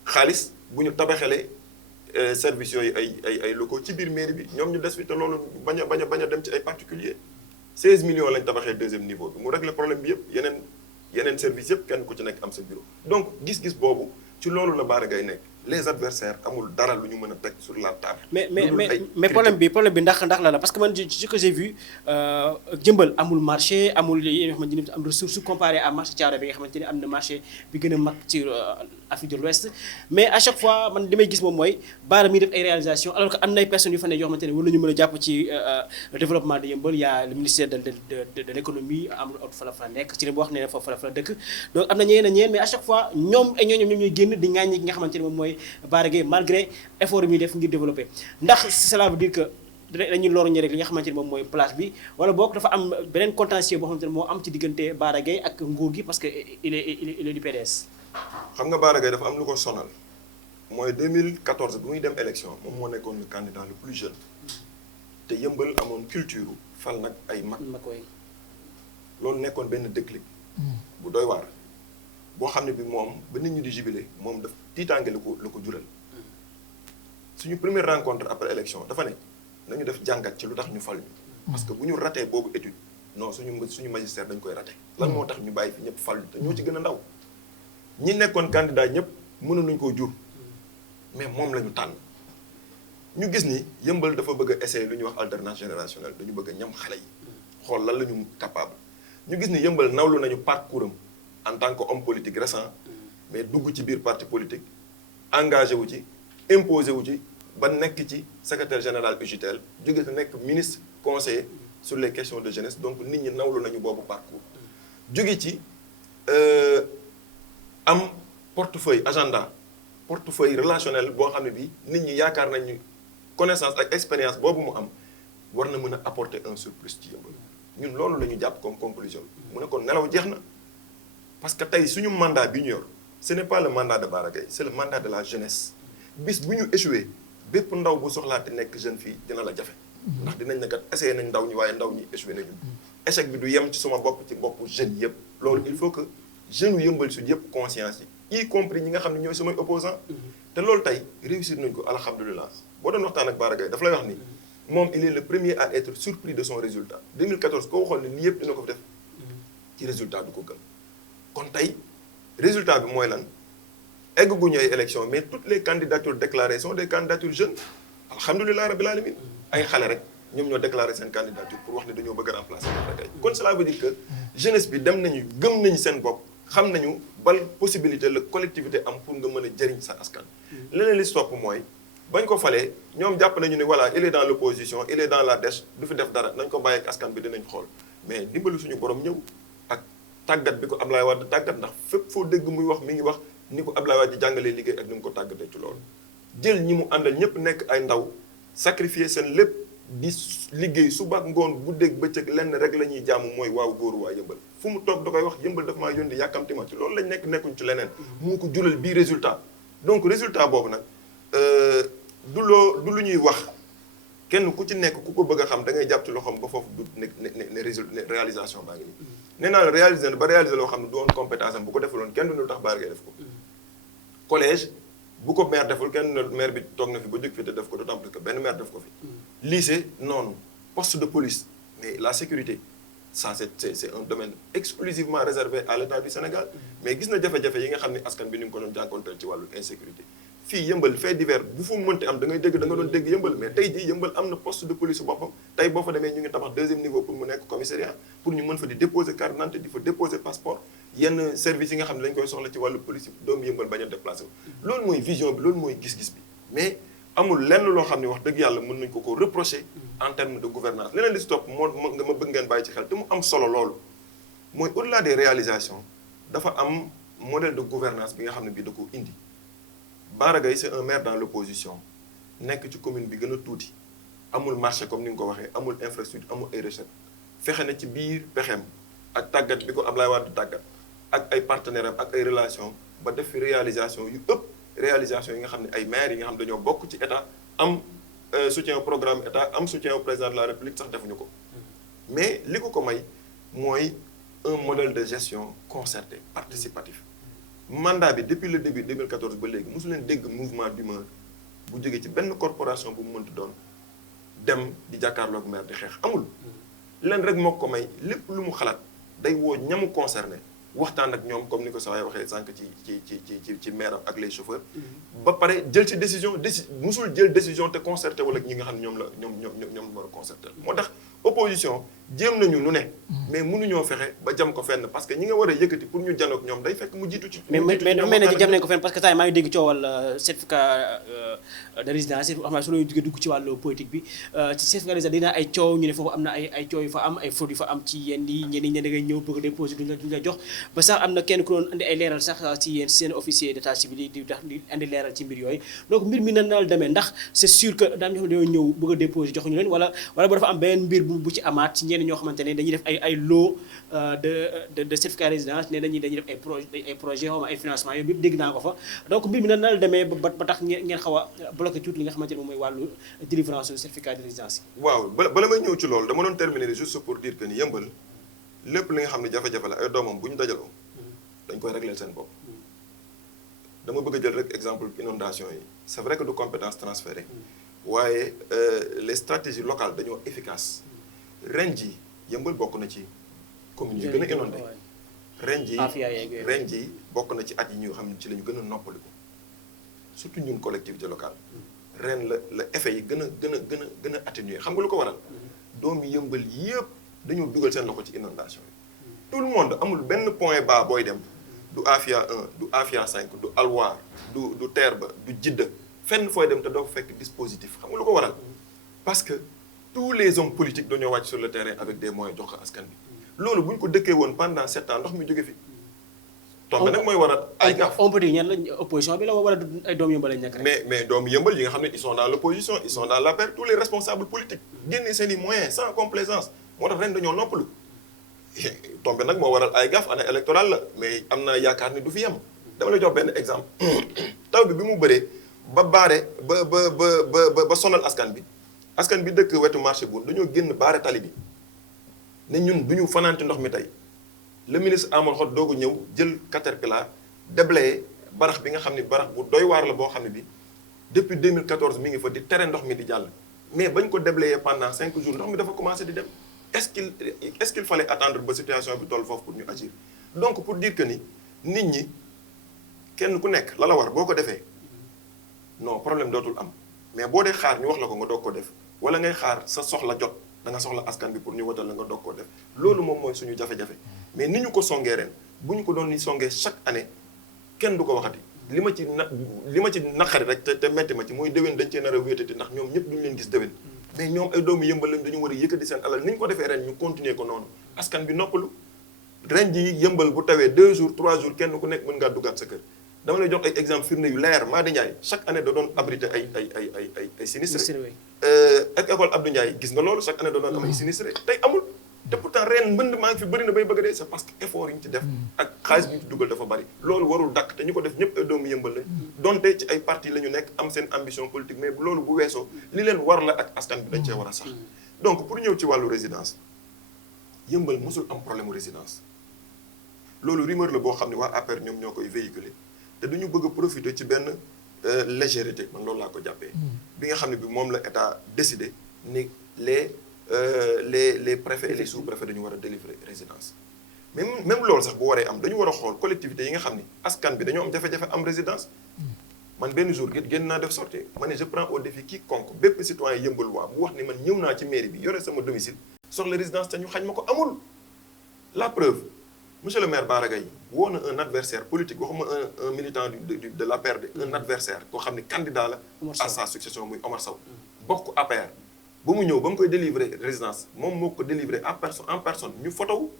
xaalis bu ñu tabaxalee services yooyu ay locaux ci biir mairie bi ñoom ñu des fi te loolu bañ a dem ci ay particuliers 16 millions lañ tabaxee 2e niveau bi mu régler problème bi yëpp yeneen service yëpp kenn ku ci nekk am sa bureau donc gis-gis boobu ci loolu la Bara Gaye nekk les adversaires amul dara lu ñu mën a teg sur la table. mais problème bi ndax la parce que man ce que j'ai vu Yeumbeul amul marché amul yi nga xamante ni am ressource comparé à marché Thiaroye bi nga xamante ni am na marché bi gën a mag ci Afrique de l'Ouest mais à chaque fois man li may gis moom mooy Bara mi def ay réalisations alors que am na ay personnes yu fa ne yoo xamante ne war nañu mën a jàpp ci développement de Yeumbeul y a le ministère de l'économie Amadou Hott fa la nekk ci li mu wax ne fa la dëkk donc am na ñeneen mais à chaque fois ñoom ñooy génn di ŋàññi ki nga xamante ne moom mooy Bara Gaye malgré effort yi muy def ngir développer ndax cela veut dire que dañuy loru ñi rek li nga xamante ne moom mooy place bi wala boog dafa am beneen contentieux boo xamante ne moo am ci diggante Bara Gaye ak nguur gi parce que il est du PDS. xam nga Bara Gaye dafa am lu ko sonal mooy 2014 bi muy dem élection moom moo nekkoon le candidat le plus jeune te Yeumbeul amoon culture fal nag ay mag loolu nekkoon benn déclic bu doy waar boo xam ne bi moom ba nit ñi di jubilé moom daf tiitaange la ko jural suñu première rencontre après élection dafa ne nañu def jàngat ci lu tax ñu fal ñu parce que bu ñu ratee boobu étude non suñu magistère dañ koy raté lan moo tax ñu bàyyi fi ñëpp fal ñu te ñoo ci gën a ndaw ñi nekkoon candidat ñëpp mënoon nañu koo jur mais moom la ñu tànn ñu gis ni Yeumbeul dafa bëgg a essayer lu ñuy wax alternance générationnelle dañu bëgg a ñam xale yi xool lan la ñu capable ñu gis ni Yeumbeul nawlu nañu parcours am en tant que homme politique récent mais dugg ci biir parti politique engagé wu ci imposé wu ci ba nekk ci secrétaire général UJTL jóge te nekk ministre conseiller sur les questions de jeunesse donc nit ñi nawlu nañu boobu parcours jóge ci am portefeuille agenda portefeuille relationnel boo xam ne bi nit ñi yaakaar nañu connaissance ak expérience boobu mu am war na mën a apporter un surplus ci Yeumbeul ñun loolu la ñu jàpp comme conclusion mu ne kon nelaw jeex na parce que tey suñu mandat bi ñu yor ce n'est pas le mandat de Bara Gaye c'est le mandat de la jeunesse bis bu ñu échoué bépp ndaw bu soxlaate nekk jeune fille dina la jafe ndax dinañ ne kat essayé nañ ndaw ñi waaye ndaw ñi échoué nañu échec bi du yem ci suma bopp ci boppu jeunes yëpp loolu il faut que jeunes yu Yeumbeul Sud yëpp conscience yi y compris ñi nga xam ne ñooy samay opposant te loolu tey réussir nañ ko alhamdulilah boo doon waxtaan ak Bara Gaye dafa lay wax ni moom il est le premier à être surpris de son résultat 2014 koo waxoon ne lii yëpp dina ko def ci résultat du ko gëm kon tey résultat bi mooy lan egguñu ay élection mais toutes les candidatures déclarées sont des candidatures jeunes alhamdulilah rabbil alamin ay xale rek ñoom ñoo déclaré seen candidature pour wax ne dañoo bëgg a remplacer Bara Gaye kon cela veut dire que jeunesse bi dem nañu gëm nañu seen bopp xam nañu bal possibilité la collectivité am pour nga mën a jëriñ sa askan leneen li topp mooy bañ ko falee ñoom jàpp nañu ne voilà il est dans l'opposition il est dans la dèche du fi def dara nañ ko bàyyi ak askan bi dinañ xool mais dimbalu suñu borom ñëw ak tàggat bi ko Ablaye Wade tàggat ndax fépp foo dégg muy wax mi ngi wax ni ko Ablaye Wade di jàngalee liggéey ak ni mu ko tàggatee ci loolu jël ñi mu àndal ñëpp nekk ay ndaw sacrifier seen lépp di liggéey suba ak ngoon guddeeg bëccëg lenn rek la ñuy jaamu mooy waaw góoru waa Yeumbeul fu mu toog da koy wax Yeumbeul dafa maa yónni yàkkamti ma ci loolu lañ nekkuñ ci leneen moo ko jural bii résultat donc résultat boobu nag du lu ñuy wax kenn ku ci nekk ku ko bëgg a xam da ngay jàpp ci loxoom ba foofu du ne réalisation baa ngi nii nee naa la réaliser loo xam ne du woon compétence am bu ko defuloon kenn du lu tax Bara Gaye def ko collège bu ko maire deful kenn maire bi toog na fi ba jóg fi te def ko d'autant plus que benn maire def ko fi lycée noonu poste de police mais la sécurité ça c'est un domaine exclusivement réservé à l'État du Sénégal mais gis na jafe-jafe yi nga xam ne askan bi ni nga ko doon jànkonteel ci wàllu insécurité fii Yeumbeul fait divers bu fu mënti am da ngay dégg da nga doon dégg Yeumbeul mais tey jii Yeumbeul am na poste de police boppam tey boo fa demee ñu ngi tabax 2e niveau pour mu nekk commissariat pour ñu mën fa di déposer carte d'identité di fa déposer passeport yenn services yi nga xam ne dañ koy soxla ci wàllu police doomu Yeumbeul bañ a déplacé wu loolu mooy vision bi loolu mooy gis-gis bi mais amul lenn loo xam ne wax dëgg yàlla mën nañ ko reprocher en termes de gouvernance leneen li si topp moo nga ma bëgg ngeen bàyyi ci xel te mu am solo loolu mooy au-delà des réalisations dafa am modèle de gouvernance bi nga xam ne bii da ko indi Bara Gaye c'est un maire dans l'opposition nekk ci commune bi gën a tuuti amul marché comme ni nga ko waxee amul infrastructure amul ay recettes fexe na ci biir pexeem ak tàggat bi ko Ablaye Wade tàggat ak ay partenaires am ak ay relations ba def fi réalisation yu ëpp réalisation yi nga xam ne ay maires yi nga xam dañoo bokk ci état am soutien au programme état am soutien au président de la république sax defuñu ko mais li ko may mooy un modèle de gestion concerté participatif mandat bi depuis le début 2014 ba léegi mosu leen dégg mouvement d'humeur bu jógee ci benn corporation bu mu mënti doon dem di jàkkaarloog maire di xeex amul leen rek moo ko may lépp lu mu xalaat day woo ñamu concerné waxtaan ak ñoom comme ni ko sawaay waxee sànq ci maire ak les chauffeurs ba pare jël ci décision musul jël décision te concerté wala ñi nga xam ne ñoom la war a concerté moo tax opposition jéem nañu lu ne. mais mënuñoo fexe ba jam ko fenn parce que ñi nga war a yëkkati pour ñu janoog ñoom day fekk mu jiitu ci. mais dafa mel ne jam nañ ko fenn parce que temps maa ngi dégg coowal certificat de résidence yi xam naa su lay jógee dugg ci wàllu politique bi ci certificat de résidence dina ay coow ñu ne foofu am na ay coow yu fa am ay fraude yu fa am ci yenn yi ñenn ñi da ngay ñëw bëgg a déposer duñ la jox ba sax am na kenn ku doon andi ay leeral sax ci yéen seen officier d'état civil yi di andi leeral ci mbir yooyu donc mbir mi nan la demee ndax c'est sûr que daam ñoo xam ne dañoo ñëw bëgg a déposer joxuñu leen wala ba dafa am beneen mbir bu ci amaat ci ñenn ñoo xamante ne dañuy def ay lot de certificat de résidence ne dañuy def ay projet xaw ma ay financement yooyu yëpp dégg naa ko fa donc mbir mi nan la demee ba tax ngeen xaw a bloqué tuuti li nga xamante ne moom mooy wàllu délivrance certificat de résidence yi. waaw bala may ñëw ci loolu dama doon terminer juste pour dire que ni yëmbal lépp li nga xam ne jafe-jafe la ay doomam bu ñu dajaloo dañ koy régler seen bopp. dama bëgg a jël rek exemple inondation yi c'est vrai que du compétence transférée waaye les stratégies locales dañoo efficaces ren ji yëmbal bokk na ci communes yi gën a inondé ren ji bokk na ci at yi ñu xam ne ci la ñu gën a noppaliku surtout ñun collectivité locale ren la effet yi gën a atténuer xam nga lu ko waral doomi yëmbal yëpp dañoo dugal seen loxo ci inondation yi tout le monde amul benn point bas booy dem du Afia 1 du Afia 5 du Alwar du Terba du Jidda fenn fooy dem te doo fekk dispositif xam nga lu ko waral parce que tous les hommes politiques dañoo wàcc sur le terrain avec des moyens jox ko askan bi loolu bu ñu ko dëkkee woon pendant 7 ans ndox mi jóge fi tombe nag mooy waral ay gaaf on peut dire ñan la opposition bi la wala ay doomu yëmbal lañ nekk rek mais doomu yëmbal yi nga xam ne ils sont dans l'opposition ils sont dans l'APR tous les responsables politiques génne seen i moyens sans complaisance moo tax ren dañoo noppalu tombe nag moo waral ay gaaf année électorale la mais am na yaakaar ni du fi yem dama lay jox benn exemple taw bi mu bëree ba baare ba sonal askan bi dëkk wetu marché bu dañoo génn baare tali bi ne ñun du ñu fanaanti ndox mi tey le ministre Amadou Hott doogu ñëw jël caterpillar déblayer barax bi nga xam ne barax bu doy waar la boo xam ne bi depuis 2014 mi ngi fa di tere ndox mi di jàll mais bañ ko déblayer pendant 5 jours ndox mi dafa commencé di dem est-ce qu'il fallait attendre ba situation bi toll foofu pour ñu agir donc pour dire que ni nit ñi kenn ku nekk la war boo ko defee non problème dootul am mais boo dee xaar ñu wax la ko nga doog ko def wala ngay xaar sa soxla jot da nga soxla askan bi pour ñu watal la nga doog ko def loolu moom mooy suñu jafe-jafe mais ni ñu ko songee ren bu ñu ko doon ni songee chaque année kenn du ko waxati li ma ci naqari rek te metti ma ci mooy déwén dañ cee nar a wéetati ndax ñoom ñëpp duñu leen gis déwén mais ñoom ay doomu yëmbal lañ dañu war a yëkkati seen alal ni ñu ko defee ren ñu continuer ko noonu askan bi noppalu ren ji yëmbal bu tawee 2 jours 3 jours kenn ku nekk mën ngaa duggaat sa kër dama lay jox ay exemple firnde yu leer Madi Ndiaye chaque année da doon abrité ay sinistré ak école Abdou Ndiaye gis nga loolu chaque année da doon am ay sinistré tey amul te pourtant ren mbënd maa ngi fi bëri na bay bëgg a dee c'est parce que effort yi ñu ci def ak xaalis bi ñu ci dugal dafa bëri loolu warul dakk te ñu ko def ñëpp ay doomu yëmbal lañ donte ci ay parti la ñu nekk am seen ambition politique mais loolu bu weesoo li leen war la ak askan bi dañ cee war a sax donc pour ñëw ci wàllu résidence yëmbal mosul am problème résidence loolu rumeur la boo xam ne waa APR ñoom ñoo koy véhiculer te duñu bëgg a profiter ci benn légèreté man loolu laa ko jàppee bi nga xam ne bi moom la état décidé ni les préfets et les sous-préfets dañu war a délivrer résidence mais même loolu sax bu waree am dañu war a xool collectivités yi nga xam ni askan bi dañoo am jafe-jafe am résidence man benn jour génn naa def sortie ma ne je prends au défi quiconque bépp citoyen yëmbal waa bu wax ni man ñëw naa ci mairie bi yore sama domicile soxla résidence te ñu xañ ma ko amul la preuve monsieur le maire Bara Gaye woo na un adversaire politique waxuma un militant de l'APR un adversaire koo xam ne candidat la à sa succession muy Omar Sow bokk APR ba mu ñëw ba mu koy délivrer résidence moom moo ko délivrer en personne ñu photo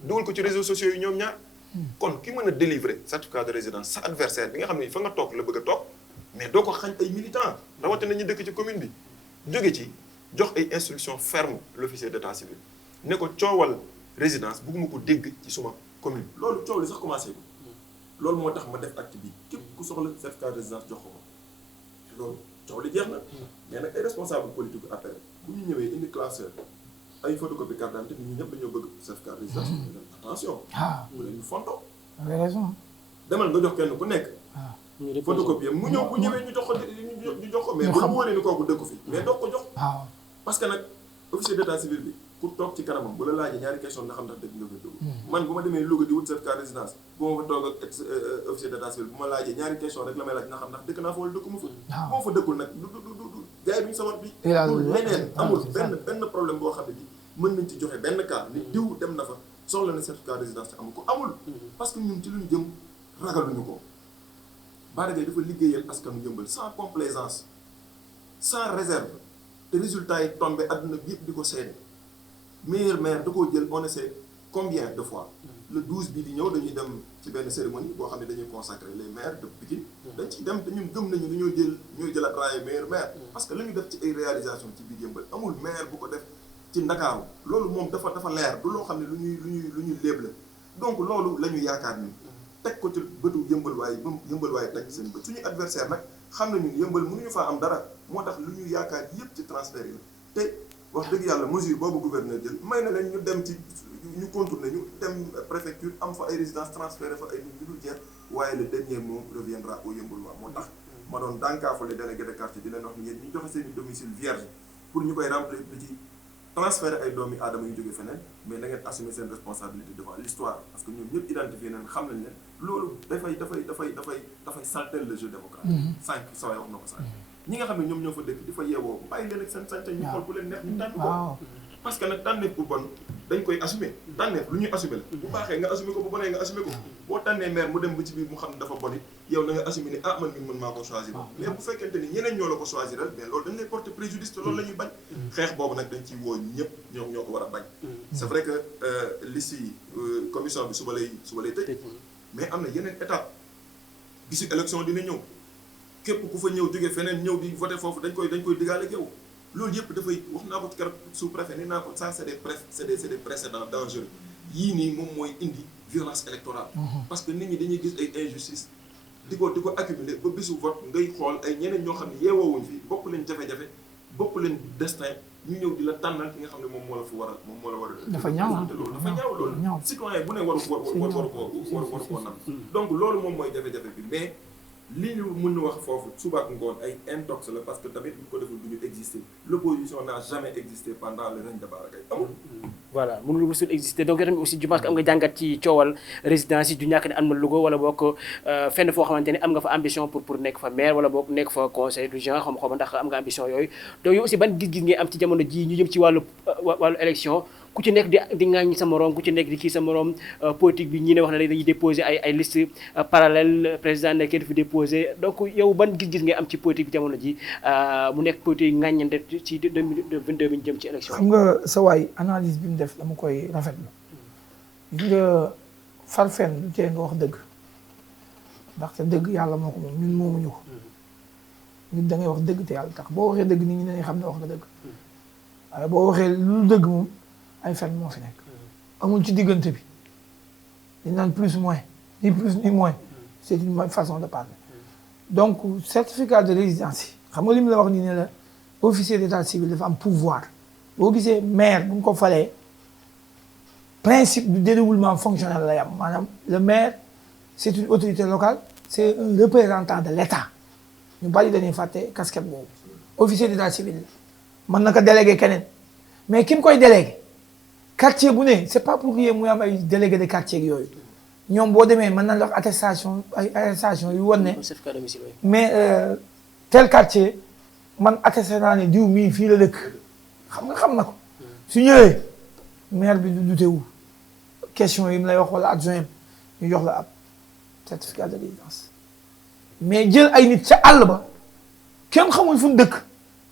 dugal ko ci réseaux sociaux yi ñoom ñaar kon ki mën a délivrer certificat de résidence sa adversaire bi nga xam ne fa nga toog la bëgg a toog mais doo ko xañ ay militants rawatina ñu dëkk ci commune bi jóge ci jox ay instructions fermes l'officier d'état civil ne ko coowal résidence bëgguma ko dégg ci suma commune loolu coow li sax commencé ko loolu moo tax ma def acte bi képp ku soxla certificat de résidence jox ko loolu coow li jeex na mais nag ay responsable politique APR bu ñu ñëwee indi classeur ay photocopie carte d'identité nit ñi ñëpp dañoo bëgg certificat de résidence attention mu leen ñu fonto demal nga jox kenn ku nekk photocopie mu ñëw bu ñëwee ñu jox ko mais bu mu wóoree ni kooku dëkku fi mais doog ko jox parce que nag officier d'état civil bi pour toog ci kanamam bu la laajee ñaari question nga xam ndax dëkk nga koy dugg man bu ma demee Louga di wut certificat de résidence bu ma fa toog ak officier d'état civil bu ma laajee ñaari question rek la may laaj nga xam ndax dëkk naa fa wala dëkk mu fa bu ma fa dëkkul nag du gars yi duñu sawar bi leneen amul benn problème boo xam ne bi mën nañ ci joxe benn cas ni diw dem na fa soxla na certificat de résidence te amul ko amul. parce que ñun ci lu ñu jëm ragaluñu ko. Bara Gaye dafa liggéeyal askanu Yeumbeul sans complaisance sans réserve te résultat yi tombé àdduna bi yëpp di ko seede meilleur maire da koo jël on ne sait combien de fois. le 12 bii di ñëw dañuy dem ci benn cérémonie boo xam ne dañuy consacrer les maires de Pikine. dañ ciy dem te ñun gëm nañu ni ñooy jëlaat raaya meilleur maire. parce que li ñu def ci ay réalisation ci biir Yeumbeul amul maire bu ko def ci Ndakaaru loolu moom dafa leer du loo xam ne lu ñuy léeb la donc loolu la ñu yaakaar ni teg ko ci bëtu Yeumbeul waaye teg seen bët suñu adversaire nag xam nañu Yeumbeul mënuñu faa am dara moo tax lu ñu yaakaar yëpp ci transfert yi la te wax dëgg yàlla mesure boobu gouverneur jël may na leen ñu dem ci ñu contourner ñu dem préfecture am fa ay résidence transféré fa ay nit ñu dul jeex waaye le dernier mot reviendra au Yeumbeul waa moo tax ma doon dànkaafale délégué de quartier di leen wax ni yéen ñu joxe seen i domicile vierge pour ñu koy remplir di ci transférer ay doomi aadama yu jógee feneen mais da ngeen assumer seen responsabilité devant l'histoire parce que ñoom ñëpp identifié nañ xam nañ ne loolu dafay saltel le jeu démocratique. sànq saway wax na ko sànq. ñi nga xam ne ñoom ñoo fa dëkk di fa yeewoo bàyyi leen ak seen sañ-sañ ñu xool ku leen neex ñu tànn ko. parce que nag tànneef bu bon dañ koy assumer tànneef lu ñuy assumer la. bu baaxee nga assumer ko bu bonee nga assumer ko. boo tànnee maire mu dem ba ci biir mu xam ne dafa bon it yow na nga assumer ni man mii mën maa ko choisir. mais bu fekkente ni ñeneen ñoo la ko choisiral mais loolu dañ lay porter préjudice te loolu la ñuy bañ. xeex boobu nag dañ ciy woo ñëpp ñoo ko war a bañ. c'est vrai que liste yi commission bi suba lay tëj mais am na yeneen étape bisu élection dina ñëw képp ku fa ñëw jóge feneen ñëw di voter foofu dañ koy digaale ak yow loolu yëpp dafay wax naa ko ci keroog sous-préfet nee naa ko ça c'est des précédents dangereux yii nii moom mooy indi violence électorale. parce que nit ñi dañuy gis ay injustice di ko accumuler ba bisu vote ngay xool ay ñeneen ñoo xam ne yeewoowuñ fi bokk leen jafe-jafe bokk leen destin ñu ñëw di la tànnal ki nga xam ne moom moo la war a dafa ñaaw loolu dafa ñaaw loolu citoyen bu ne waru koo nam donc loolu moom mooy jafe-jafe bi mais li ñu mën wax foofu suba ak ngoon ay intox la parce que tamit bu ko deful du ñu exister l'opposition n'a jamais existé pendant le règne de Bara Gaye amul. voilà mënul musul exister donc yow tamit aussi je pense que am nga jàngat ci coowal résidence yi du ñàkk ne am na Louga wala boog fenn foo xamante ne am nga fa ambition pour nekk fa maire wala boog nekk fa conseil du genre xam-xam ndax am nga ambition yooyu donc yow aussi ban gis-gis ngay am ci jamono ji ñu jëm ci wàllu élection ku ci nekk di ŋaañ sa morom ku ci nekk di kii sa morom politique bi ñi ne wax ne dañuy déposer ay liste parallèle président nekkee dafa déposer donc yow ban gis-gis ngay am ci politique bi jamono ji mu nekk politique ŋaaññante ci 2022 bi ñu jëm ci élection. xam nga sa waay analyse bi mu def dama koy rafetlu gis nga far fenn du tee nga wax dëgg ndaxte dëgg yàlla moo ko moom ñun moomuñu ko nit da ngay wax dëgg te yàlla tax boo waxee dëgg nit ñi dañuy xam ne wax nga dëgg waaye boo waxee lu dëgg moom ay fen moo fi nekk amul ci diggante bi dañ naan plus moins ni plus ni moins c'est une façon de parler donc certificat de résidence yi xam nga li mu la wax nii ne la officier d'état civil dafa am pouvoir boo gisee maire bu ñu ko falee principe du déroulement fonctionnel lay am maanaam le maire c'est une autorité locale c'est un représentant de l'État ñu bari dañuy fàtte casquette boobu officier d'état civil la mën na ko délégué keneen mais ki mu koy délégué quartier bu ne c'est pas pour rien muy am ay délégué de quartier yooyu ñoom boo demee mën nañ la wax attestation ay attestation yu wan ne mais tel quartier man attesté naa ne diw mii fii la dëkk xam na ko su ñëwee maire bi du dutewu question yi mu lay wax wala adjoint ñu jox la ab certificat de résidence mais jël ay nit ca àll ba kenn xamul fu mu dëkk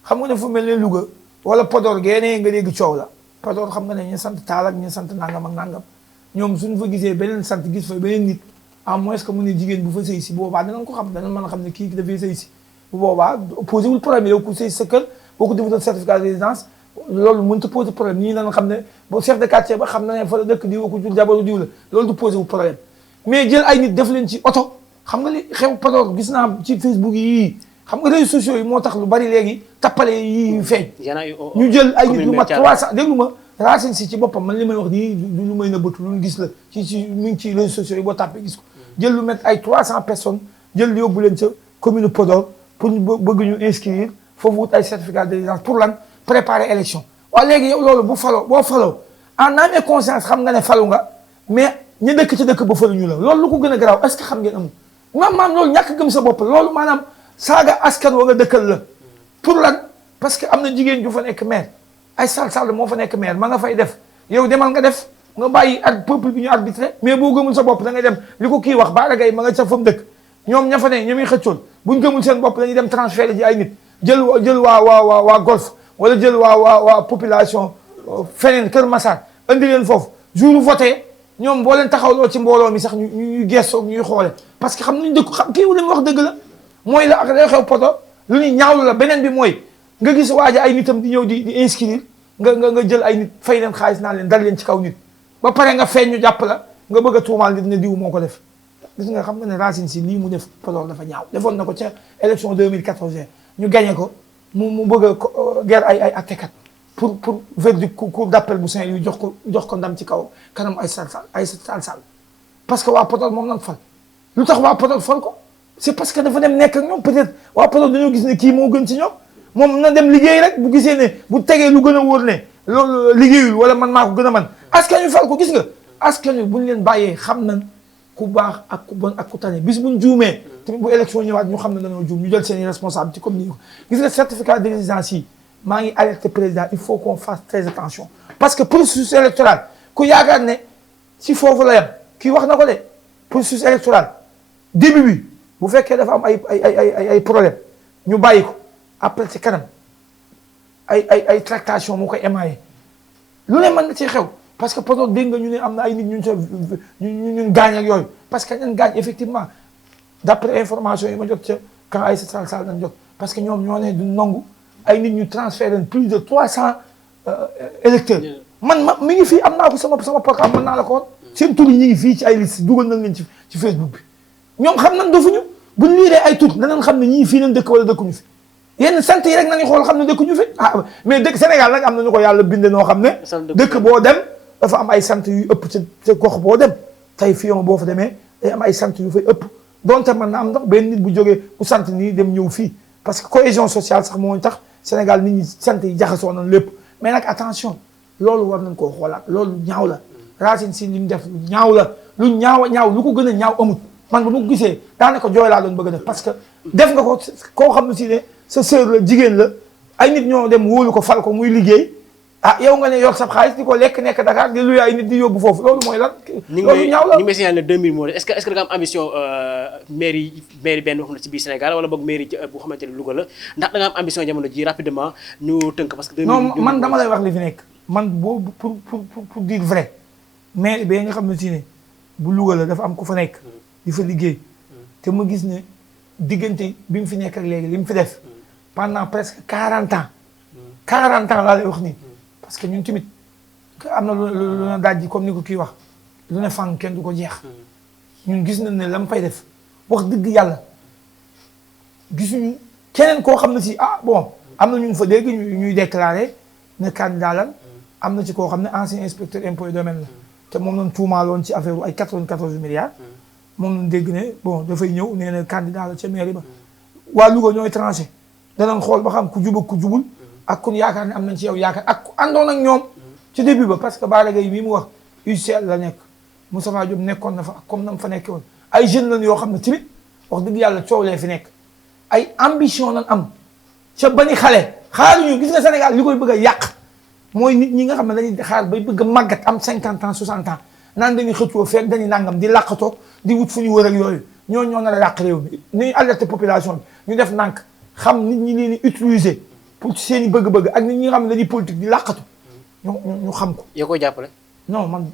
xam nga ne fu mel ne Louga wala Podor génnee nga dégg coow la Podor xam nga ne ñu sant Taal ak ñu sant nangam ak nangam ñoom suñu fa gisee beneen sant gis fa beneen nit à moins que mu ne jigéen bu fa sëy si boobaa danañ ko xam danañ mën a xam ne kii dafay sëy si bu boobaa posé wul problème yow ku sëy sa kër boo ko defutal certificat de résidence loolu mënut a posé problème ñii danañ xam ne boo chef de quartier ba xam na ne fa la dëkk diw ko jur jabaru diw la loolu du posé wu problème mais jël ay nit def leen ci oto xam nga li xew Podor gis naa ci Facebook yi xam nga réseaux sociaux yi moo tax lu bari léegi tappale yi feeñ ñu jël ay nit lu mat 300 déglu ma Racine Sy ci boppam man li may wax nii du lu may nëbbatu lu gis la ci mu ngi ci réseaux sociaux yi boo tàppee gis ko jël lu met ay 300 personnes jël yóbbu leen ca commune Podor pour ñu bëgg ñu inscrire foofu wut ay certificat de résidence pour lan préparer élection waaye léegi yow loolu boo faloo en âme et conscience xam nga ne falu nga mais ñu dëkk ci dëkk ba faluñu la loolu lu ko gën a garaaw est-ce que xam ngeen amul maam loolu ñàkk gëm sa bopp loolu maanaam saaga askan wa nga dëkkal la pour lan parce que am na jigéen ju fa nekk maire Aïssata Tall Sall moo fa nekk maire ma nga fay def yow demal nga def nga bàyyi ak peuple bi ñu arbitré mais boo gëmul sa bopp da ngay dem li ko kii wax Bara Gaye ma nga sa fa mu dëkk ñoom ña fa ne ñoom ñuy xëccoon buñ gëmul seen bopp dañuy dem transféré ji ay nit jël waa golf wala jël waa population feneen Kër Massar andi leen foofu jour voté ñoom boo leen taxawloo ci mbooloo mi sax ñuy gestoo ñuy xoole parce que xam nañ dëkk xam kii wu leen wax dëgg la mooy la ak day xew poto lu ñuy ñaawlu la beneen bi mooy nga gis waaja ay nitam di ñëw di inscrire nga jël ay nit fay leen xaalis naan leen dal leen ci kaw nit ba pare nga feeñ ñu jàpp la nga bëgg a tuumaal nit ne diw moo ko def gis nga xam nga ne Racine Sy lii mu def Podor dafa ñaaw defoon na ko ca élection 2014 ñu gagné ko mu bëgg a ger ay attekat pour verdict cour d'appel bu Saint-Louis jox ko ndam ci kaw kanam Aïssata Tall Sall parce que waa Podor moom lañ fal lu tax waa Podor fal ko c'est parce que dafa dem nekk ak ñoom peut-être waa Podor dañoo gis ne kii moo gën ci ñoom moom na dem liggéey rek bu gisee ne bu tegee lu gën a wóor ne loolu liggéeyul wala man maa ko gën a man askan wi fal ko gis nga askan wi buñ leen bàyyee xam nañ ku baax ak ku bon ak ku tane bis buñ juumee tamit bu élection ñëwaat ñu xam ne dañoo juum ñu jël seen i responsabilité comme ni ko gis nga certificat de résidence yi maa ngi alerté président il faut qu'on fasse très attention parce que processus électoral ku yaakaar ne si foofu la yem kii wax na ko de processus électoral début bi bu fekkee dafa am ay problème ñu bàyyi ko après ci kanam ay tractation moo koy émaillé lu ne mën na ci xew parce que Podor dégg nga ñu ne am na ay nit ñun gaañ ak yooyu parce que ñun gaañ effectivement d'après information yi ma jot ca quand Aïssata Tall Sall dañ jot parce que ñoom ñoo ne du nangu ay nit ñu transféré plus de 300 électeurs mi ngi fii am naa ko sama portable mën naa la ko woon seen tur yi ñu ngi fii ci ay liste dugal nañ leen ci Facebook bi ñoom xam nañ dofuñu buñ liiree ay tur danañ xam ne ñii fii nañ dëkk wala dëkkuñu fi yenn sant yi rek nañu xool xam ne dëkkuñu fi mais dëkk Sénégal nag am nañu ko yàlla binde noo xam ne dëkk boo dem dafa am ay sant yu ëpp ca gox boo dem tey fii boo fa demee day am ay sant yu fay ëpp donte mën na am ndax benn nit bu jógee bu sant nii dem ñëw fii parce que cohésion sociale sax moo tax Sénégal nit ñi sant yi jaxasoo nañ lépp mais nag attention loolu war nañ koo xoolaat loolu ñaaw la Racine Sy li mu def lu ñaaw la lu ñaaw a ñaaw lu ko gën a ñaaw amut man ba ma ko gisee daanaka jooy laa doon bëgg a def parce que def nga ko koo xam ne si ne sa sœur la jigéen la ay nit ñoo dem wóolu ko fal ko muy liggéey yow nga ne yor sab xaalis di ko lekk nekk Dakar di luy ay nit di yóbbu foofu loolu mooy lan. loolu ñaaw la ni nga signalé 2000 moo est-ce que da nga am ambition mairie benn wax na ci biir Sénégal wala boog mairie bu xamante ne Louga la ndax da nga am ambition jamono ji rapidement ñu tënk parce que. 2000 non man dama lay wax li fi nekk man boobu pour dire vrai mairie ba nga xam ne si ne bu Louga la dafa am ku fa nekk. di fa liggéey te ma gis ne diggante bi mu fi nekk ak léegi li mu fi def pendant presque 40 ans 40 ans laa lay wax nii parce que ñun tamit am na lu na daaj ji comme ni ko kii wax lu ne fànn kenn du ko jeex ñun gis nañ ne la mu fay def wax dëgg yàlla gisuñu keneen koo xam ne si bon am na ñu fa dégg ñuy déclaré ne candidat lan am na ci koo xam ne ancien inspecteur impôt et domaine la te moom lañ tuumaaloon ci affaire ay 94 milliards moom lañ dégg ne bon dafay ñëw nee na candidat la ca mairie ba waa Louga ñooy tranché danañ xool ba xam ku jub ak ku jubul ak kun yaakaar ne am nañ ci yow yaakaar ak ku àndoon ak ñoom ci début ba parce que Bara Gaye bii mu wax UCL la nekk Moustapha Diop nekkoon na fa comme na mu fa nekkee woon ay jeunes lañ yoo xam ne tamit wax dëgg yàlla coow lee fi nekk ay ambition lañ am ca bani xale xaaruñu gis nga Sénégal li koy bëgg a yàq mooy nit ñi nga xam ne dañuy xaar bay bëgg a màggat am 50 ans 60 ans naan dañuy xëccoo fekk dañuy nangam di làqatoo di wut fu ñu wër ak yooyu ñoo nar a yàq réew mi ni ñu alerté population bi ñu def nànk xam nit ñi leen di utiliser pour seen i bëgg-bëgg ak nit ñi nga xam ne dañuy politique di làqatu ñu xam ko. yaa koy jàppale. non man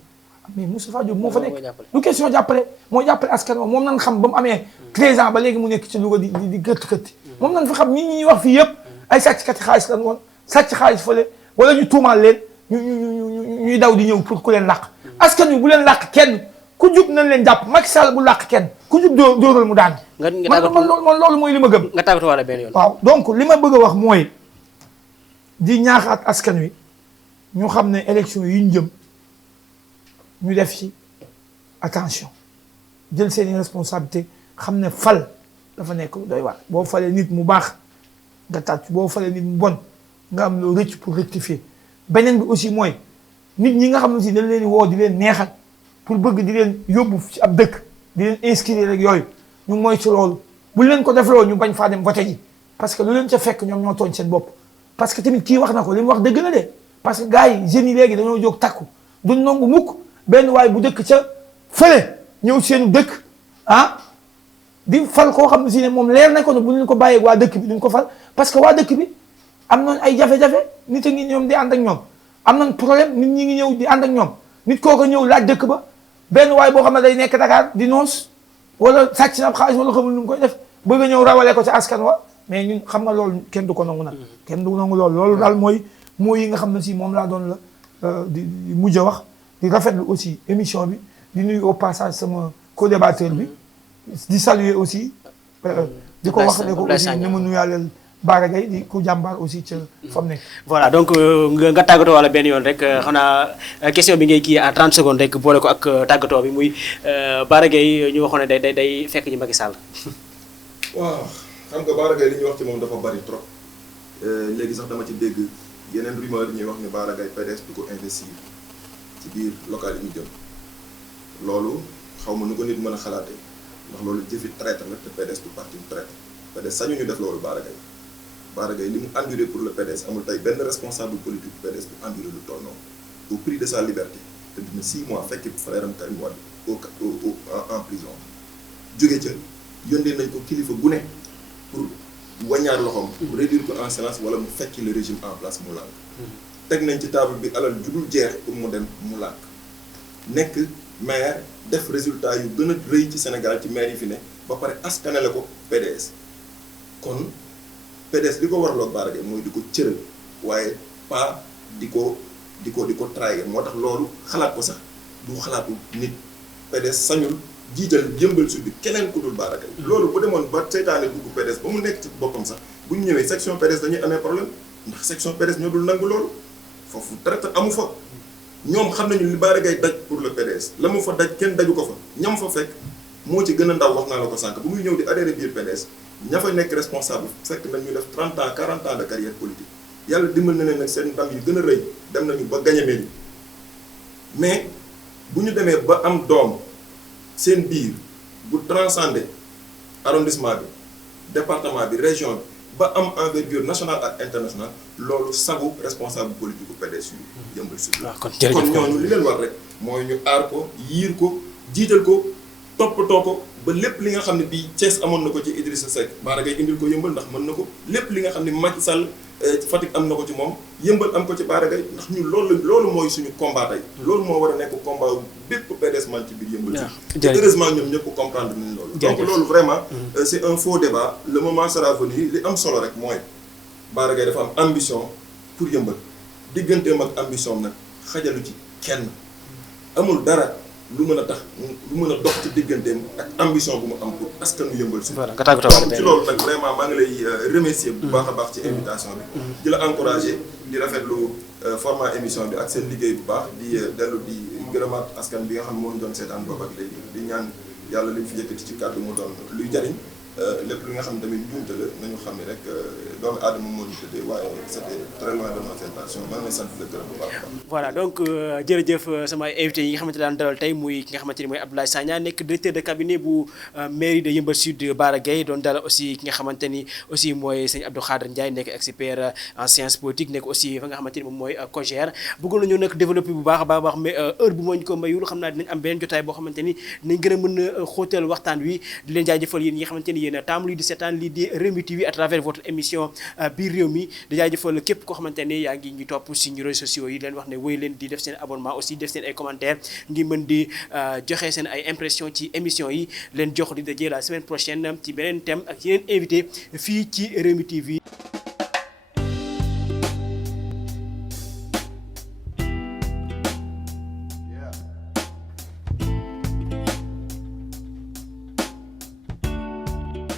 mais Moustapha Diop moo fa nekk lu question jàppale moo jàppale askan wi moom nañ xam ba mu amee 13 ans ba léegi mu nekk ci Louga di gëtt moom nañ fa xam ñi wax fii yëpp ay sàcckati xaalis lan woon sàcc xaalis fële wala ñu tuumaal leen ñuy daw di ñëw pour ku leen làq askan wi bu leen làq kenn ku jub nañ leen jàpp Macky Sall bu làq kenn ku jub dóoral mu daan man loolu mooy li ma gëm nga tàggatu wala benn yoon waaw donc li ma bëgg a wax mooy di ñaaxaat askan wi ñu xam ne élection yi ñu jëm ñu def ci attention jël seeni responsabilité xam ne fal dafa nekk lu doy waar boo falee nit mu baax nga tàcc boo falee nit mu bon nga am loo rëcc pour rectifier beneen bi aussi mooy nit ñi nga xam ne si dañ leen di woo di leen neexal pour bëgg di leen yóbbu ci ab dëkk di leen inscrire rek yooyu ñu mooy ci loolu bu leen ko defloo ñu bañ faa dem voté ji parce que lu leen ca fekk ñoom ñoo tooñ seen bopp parce que tamit kii wax na ko li mu wax dëgg la de parce que gars yi jeunes yi léegi dañoo jóg takku duñ nangu mukk benn waay bu dëkk ca fële ñëw seenu dëkk ah di fal koo xam ne si ne moom leer na ko ne bu ñu ko bàyyee waa dëkk bi duñ ko fal parce que waa dëkk bi am nañ ay jafe-jafe nit a ngi ñoom di ànd ak ñoom am nañ problème nit ñi ngi ñëw di ànd ak ñoom nit kooku ñëw laaj dëkk ba benn waay boo xam ne day nekk Dakar di noos wala sàcc na ab xaalis wala xamul nu mu koy def bëgg a ñëw rawale ko ci askan wa mais ñun xam nga loolu kenn du ko nangu nag kenn du nangu loolu daal mooy yi nga xam ne si moom laa doon la di mujj a wax di rafetlu aussi émission bi di nuyu au passage sama co-débatteur bi di saluer aussi di ko wax ne ko aussi ne ma nuyaaleel Bara Gaye di ku jàmbaar aussi ca fa mu nekk. voilà donc nga tàggatoo wala benn yoon rek xanaa question bi ngay kii à 30 secondes rek boole ko ak tàggatoo bi muy Bara Gaye ñu waxoon ne day fekk ñu Macky Sall. waaw xam nga Bara Gaye li ñuy wax ci moom dafa bari trop léegi sax dama ci dégg yeneen rumeur ñuy wax ni Bara Gaye PDS du ko investir ci biir local yi ñu jëm loolu xaw ma nu ko nit mën a xalaatee ndax loolu jëfi traître la te PDS du parti traître PDS sañu ñu def loolu Bara Gaye li mu enduré pour le PDS amul tey benn responsable politique PDS bu enduré lu toll noonu au prix de sa liberté te dina 6 mois fekk frère am Karim Wade en prison jóge ca yónnee nañ ko kilifa gu ne pour waññaar loxoom pour réduire ko en silence wala mu fekki le régime en place mu lànk teg nañ ci table bi alal ju dul jeex pour mu dem mu lànk nekk maire def résultat yu gën a rëy ci Sénégal ci maire yi fi ne ba pare askanale ko PDS kon PDS li ko waraloon Bara Gaye mooy di ko cëral waaye pas di ko trahir moo tax loolu xalaat ko sax du xalaatu nit PDS sañul jiital jëmbal sud bi keneen ku dul Bara Gaye loolu bu demoon ba seytaane dugg PDS ba mu nekk ci boppam sax bu ñu ñëwee section PDS dañuy amee problème ndax section PDS ñoo dul nangu loolu foofu traite amu fa ñoom xam nañu li Bara Gaye daj pour le PDS la mu fa daj kenn daju ko fa ñam fa fekk moo ci gën a ndaw wax naa la ko sànq bu muy ñëw di adhéré biir PDS ña fa nekk responsable fekk nañ ñu def 30 ans 40 ans de carrière politique yàlla dimbal na leen nag seen ndam yu gën a rëy dem nañu ba gagné mairie mais bu ñu demee ba am doom seen biir bu transcender arrondissement bi département bi région bi ba am envergure nationale ak internationale loolu sagu responsable politique bu PDS yu Yeumbeul Sud kon ñooñu li leen war rek mooy ñu aar ko yiir ko jiital ko toppatoo ko ba lépp li nga xam ne bii Thiès amoon na ko ci Idrissa Seck Bara Gaye indil ko Yeumbeul ndax mën na ko lépp li nga xam ne Macky Sall Fatick am na ko ci moom Yeumbeul am ko ci Bara Gaye ndax ñu loolu mooy suñu combat tey loolu moo war a nekk combat bépp PDS man ci biir Yeumbeul Sud heureusement ñoom ñëpp comprendre nañ loolu donc loolu vraiment c'est un faux débat le moment sera venu li am solo rek mooy Bara Gaye dafa am ambition pour Yeumbeul digganteem ak ambition nag xajalu ci kenn amul dara lu mën a tax lu mën a dox ci digganteem ak ambition bu mu am pour askanu Yeumbeul Sud donc ci loolu nag vraiment maa ngi lay remercier bu baax a baax ci invitation bi di la encourager di rafetlu format émission bi ak seen liggéey bu baax di dellu di gërëmaat askan bi nga xam ne moo ñu doon seetaan boobu ak léegi di ñaan yàlla li ñu fi yëkkati ci kàddu mu doon luy jariñ lépp li nga xam ne tamit njuumte la nañu xam ne rek doomu aadama moo ñu tëddee waaye c'était très loin de notre intention maa ngi lay sant la gërëm bu baax a baax. voilà donc jërëjëf sama invité yi nga xamante ne daan dalal tey muy ki nga xamante ni mooy Abdoulaye Sagna nekk directeur de cabinet bu mairie de Yeumbeul Sud Bara Gaye doon dalal aussi ki nga xamante ni aussi mooy sëñ Abdou Khadre Ndiaye nekk expert en sciences politiques nekk aussi fa nga xamante ni moom mooy COJER bëggoon nañu nag développer bu baax a baax mais heure bu moo ñu ko mayul xam naa dinañ am beneen jotaay boo xamante ni dinañ gën a mën a xóotal waxtaan wi di leen jaajëfal yéen ñi nga xamante ni yéen taamu lii di seetaan lii di Rewmi TV à travers votre émission biir réew mi di jaajëfal képp koo xamante ne yaa ngi ñu topp suñu réseaux sociaux yi leen wax ne wéy leen di def seen abonnement aussi def seen ay commentaires ngi mën di joxe seen ay impression ci émission yi leen jox di daje la semaine prochaine ci beneen thème ak yeneen invité fii ci Rewmi TV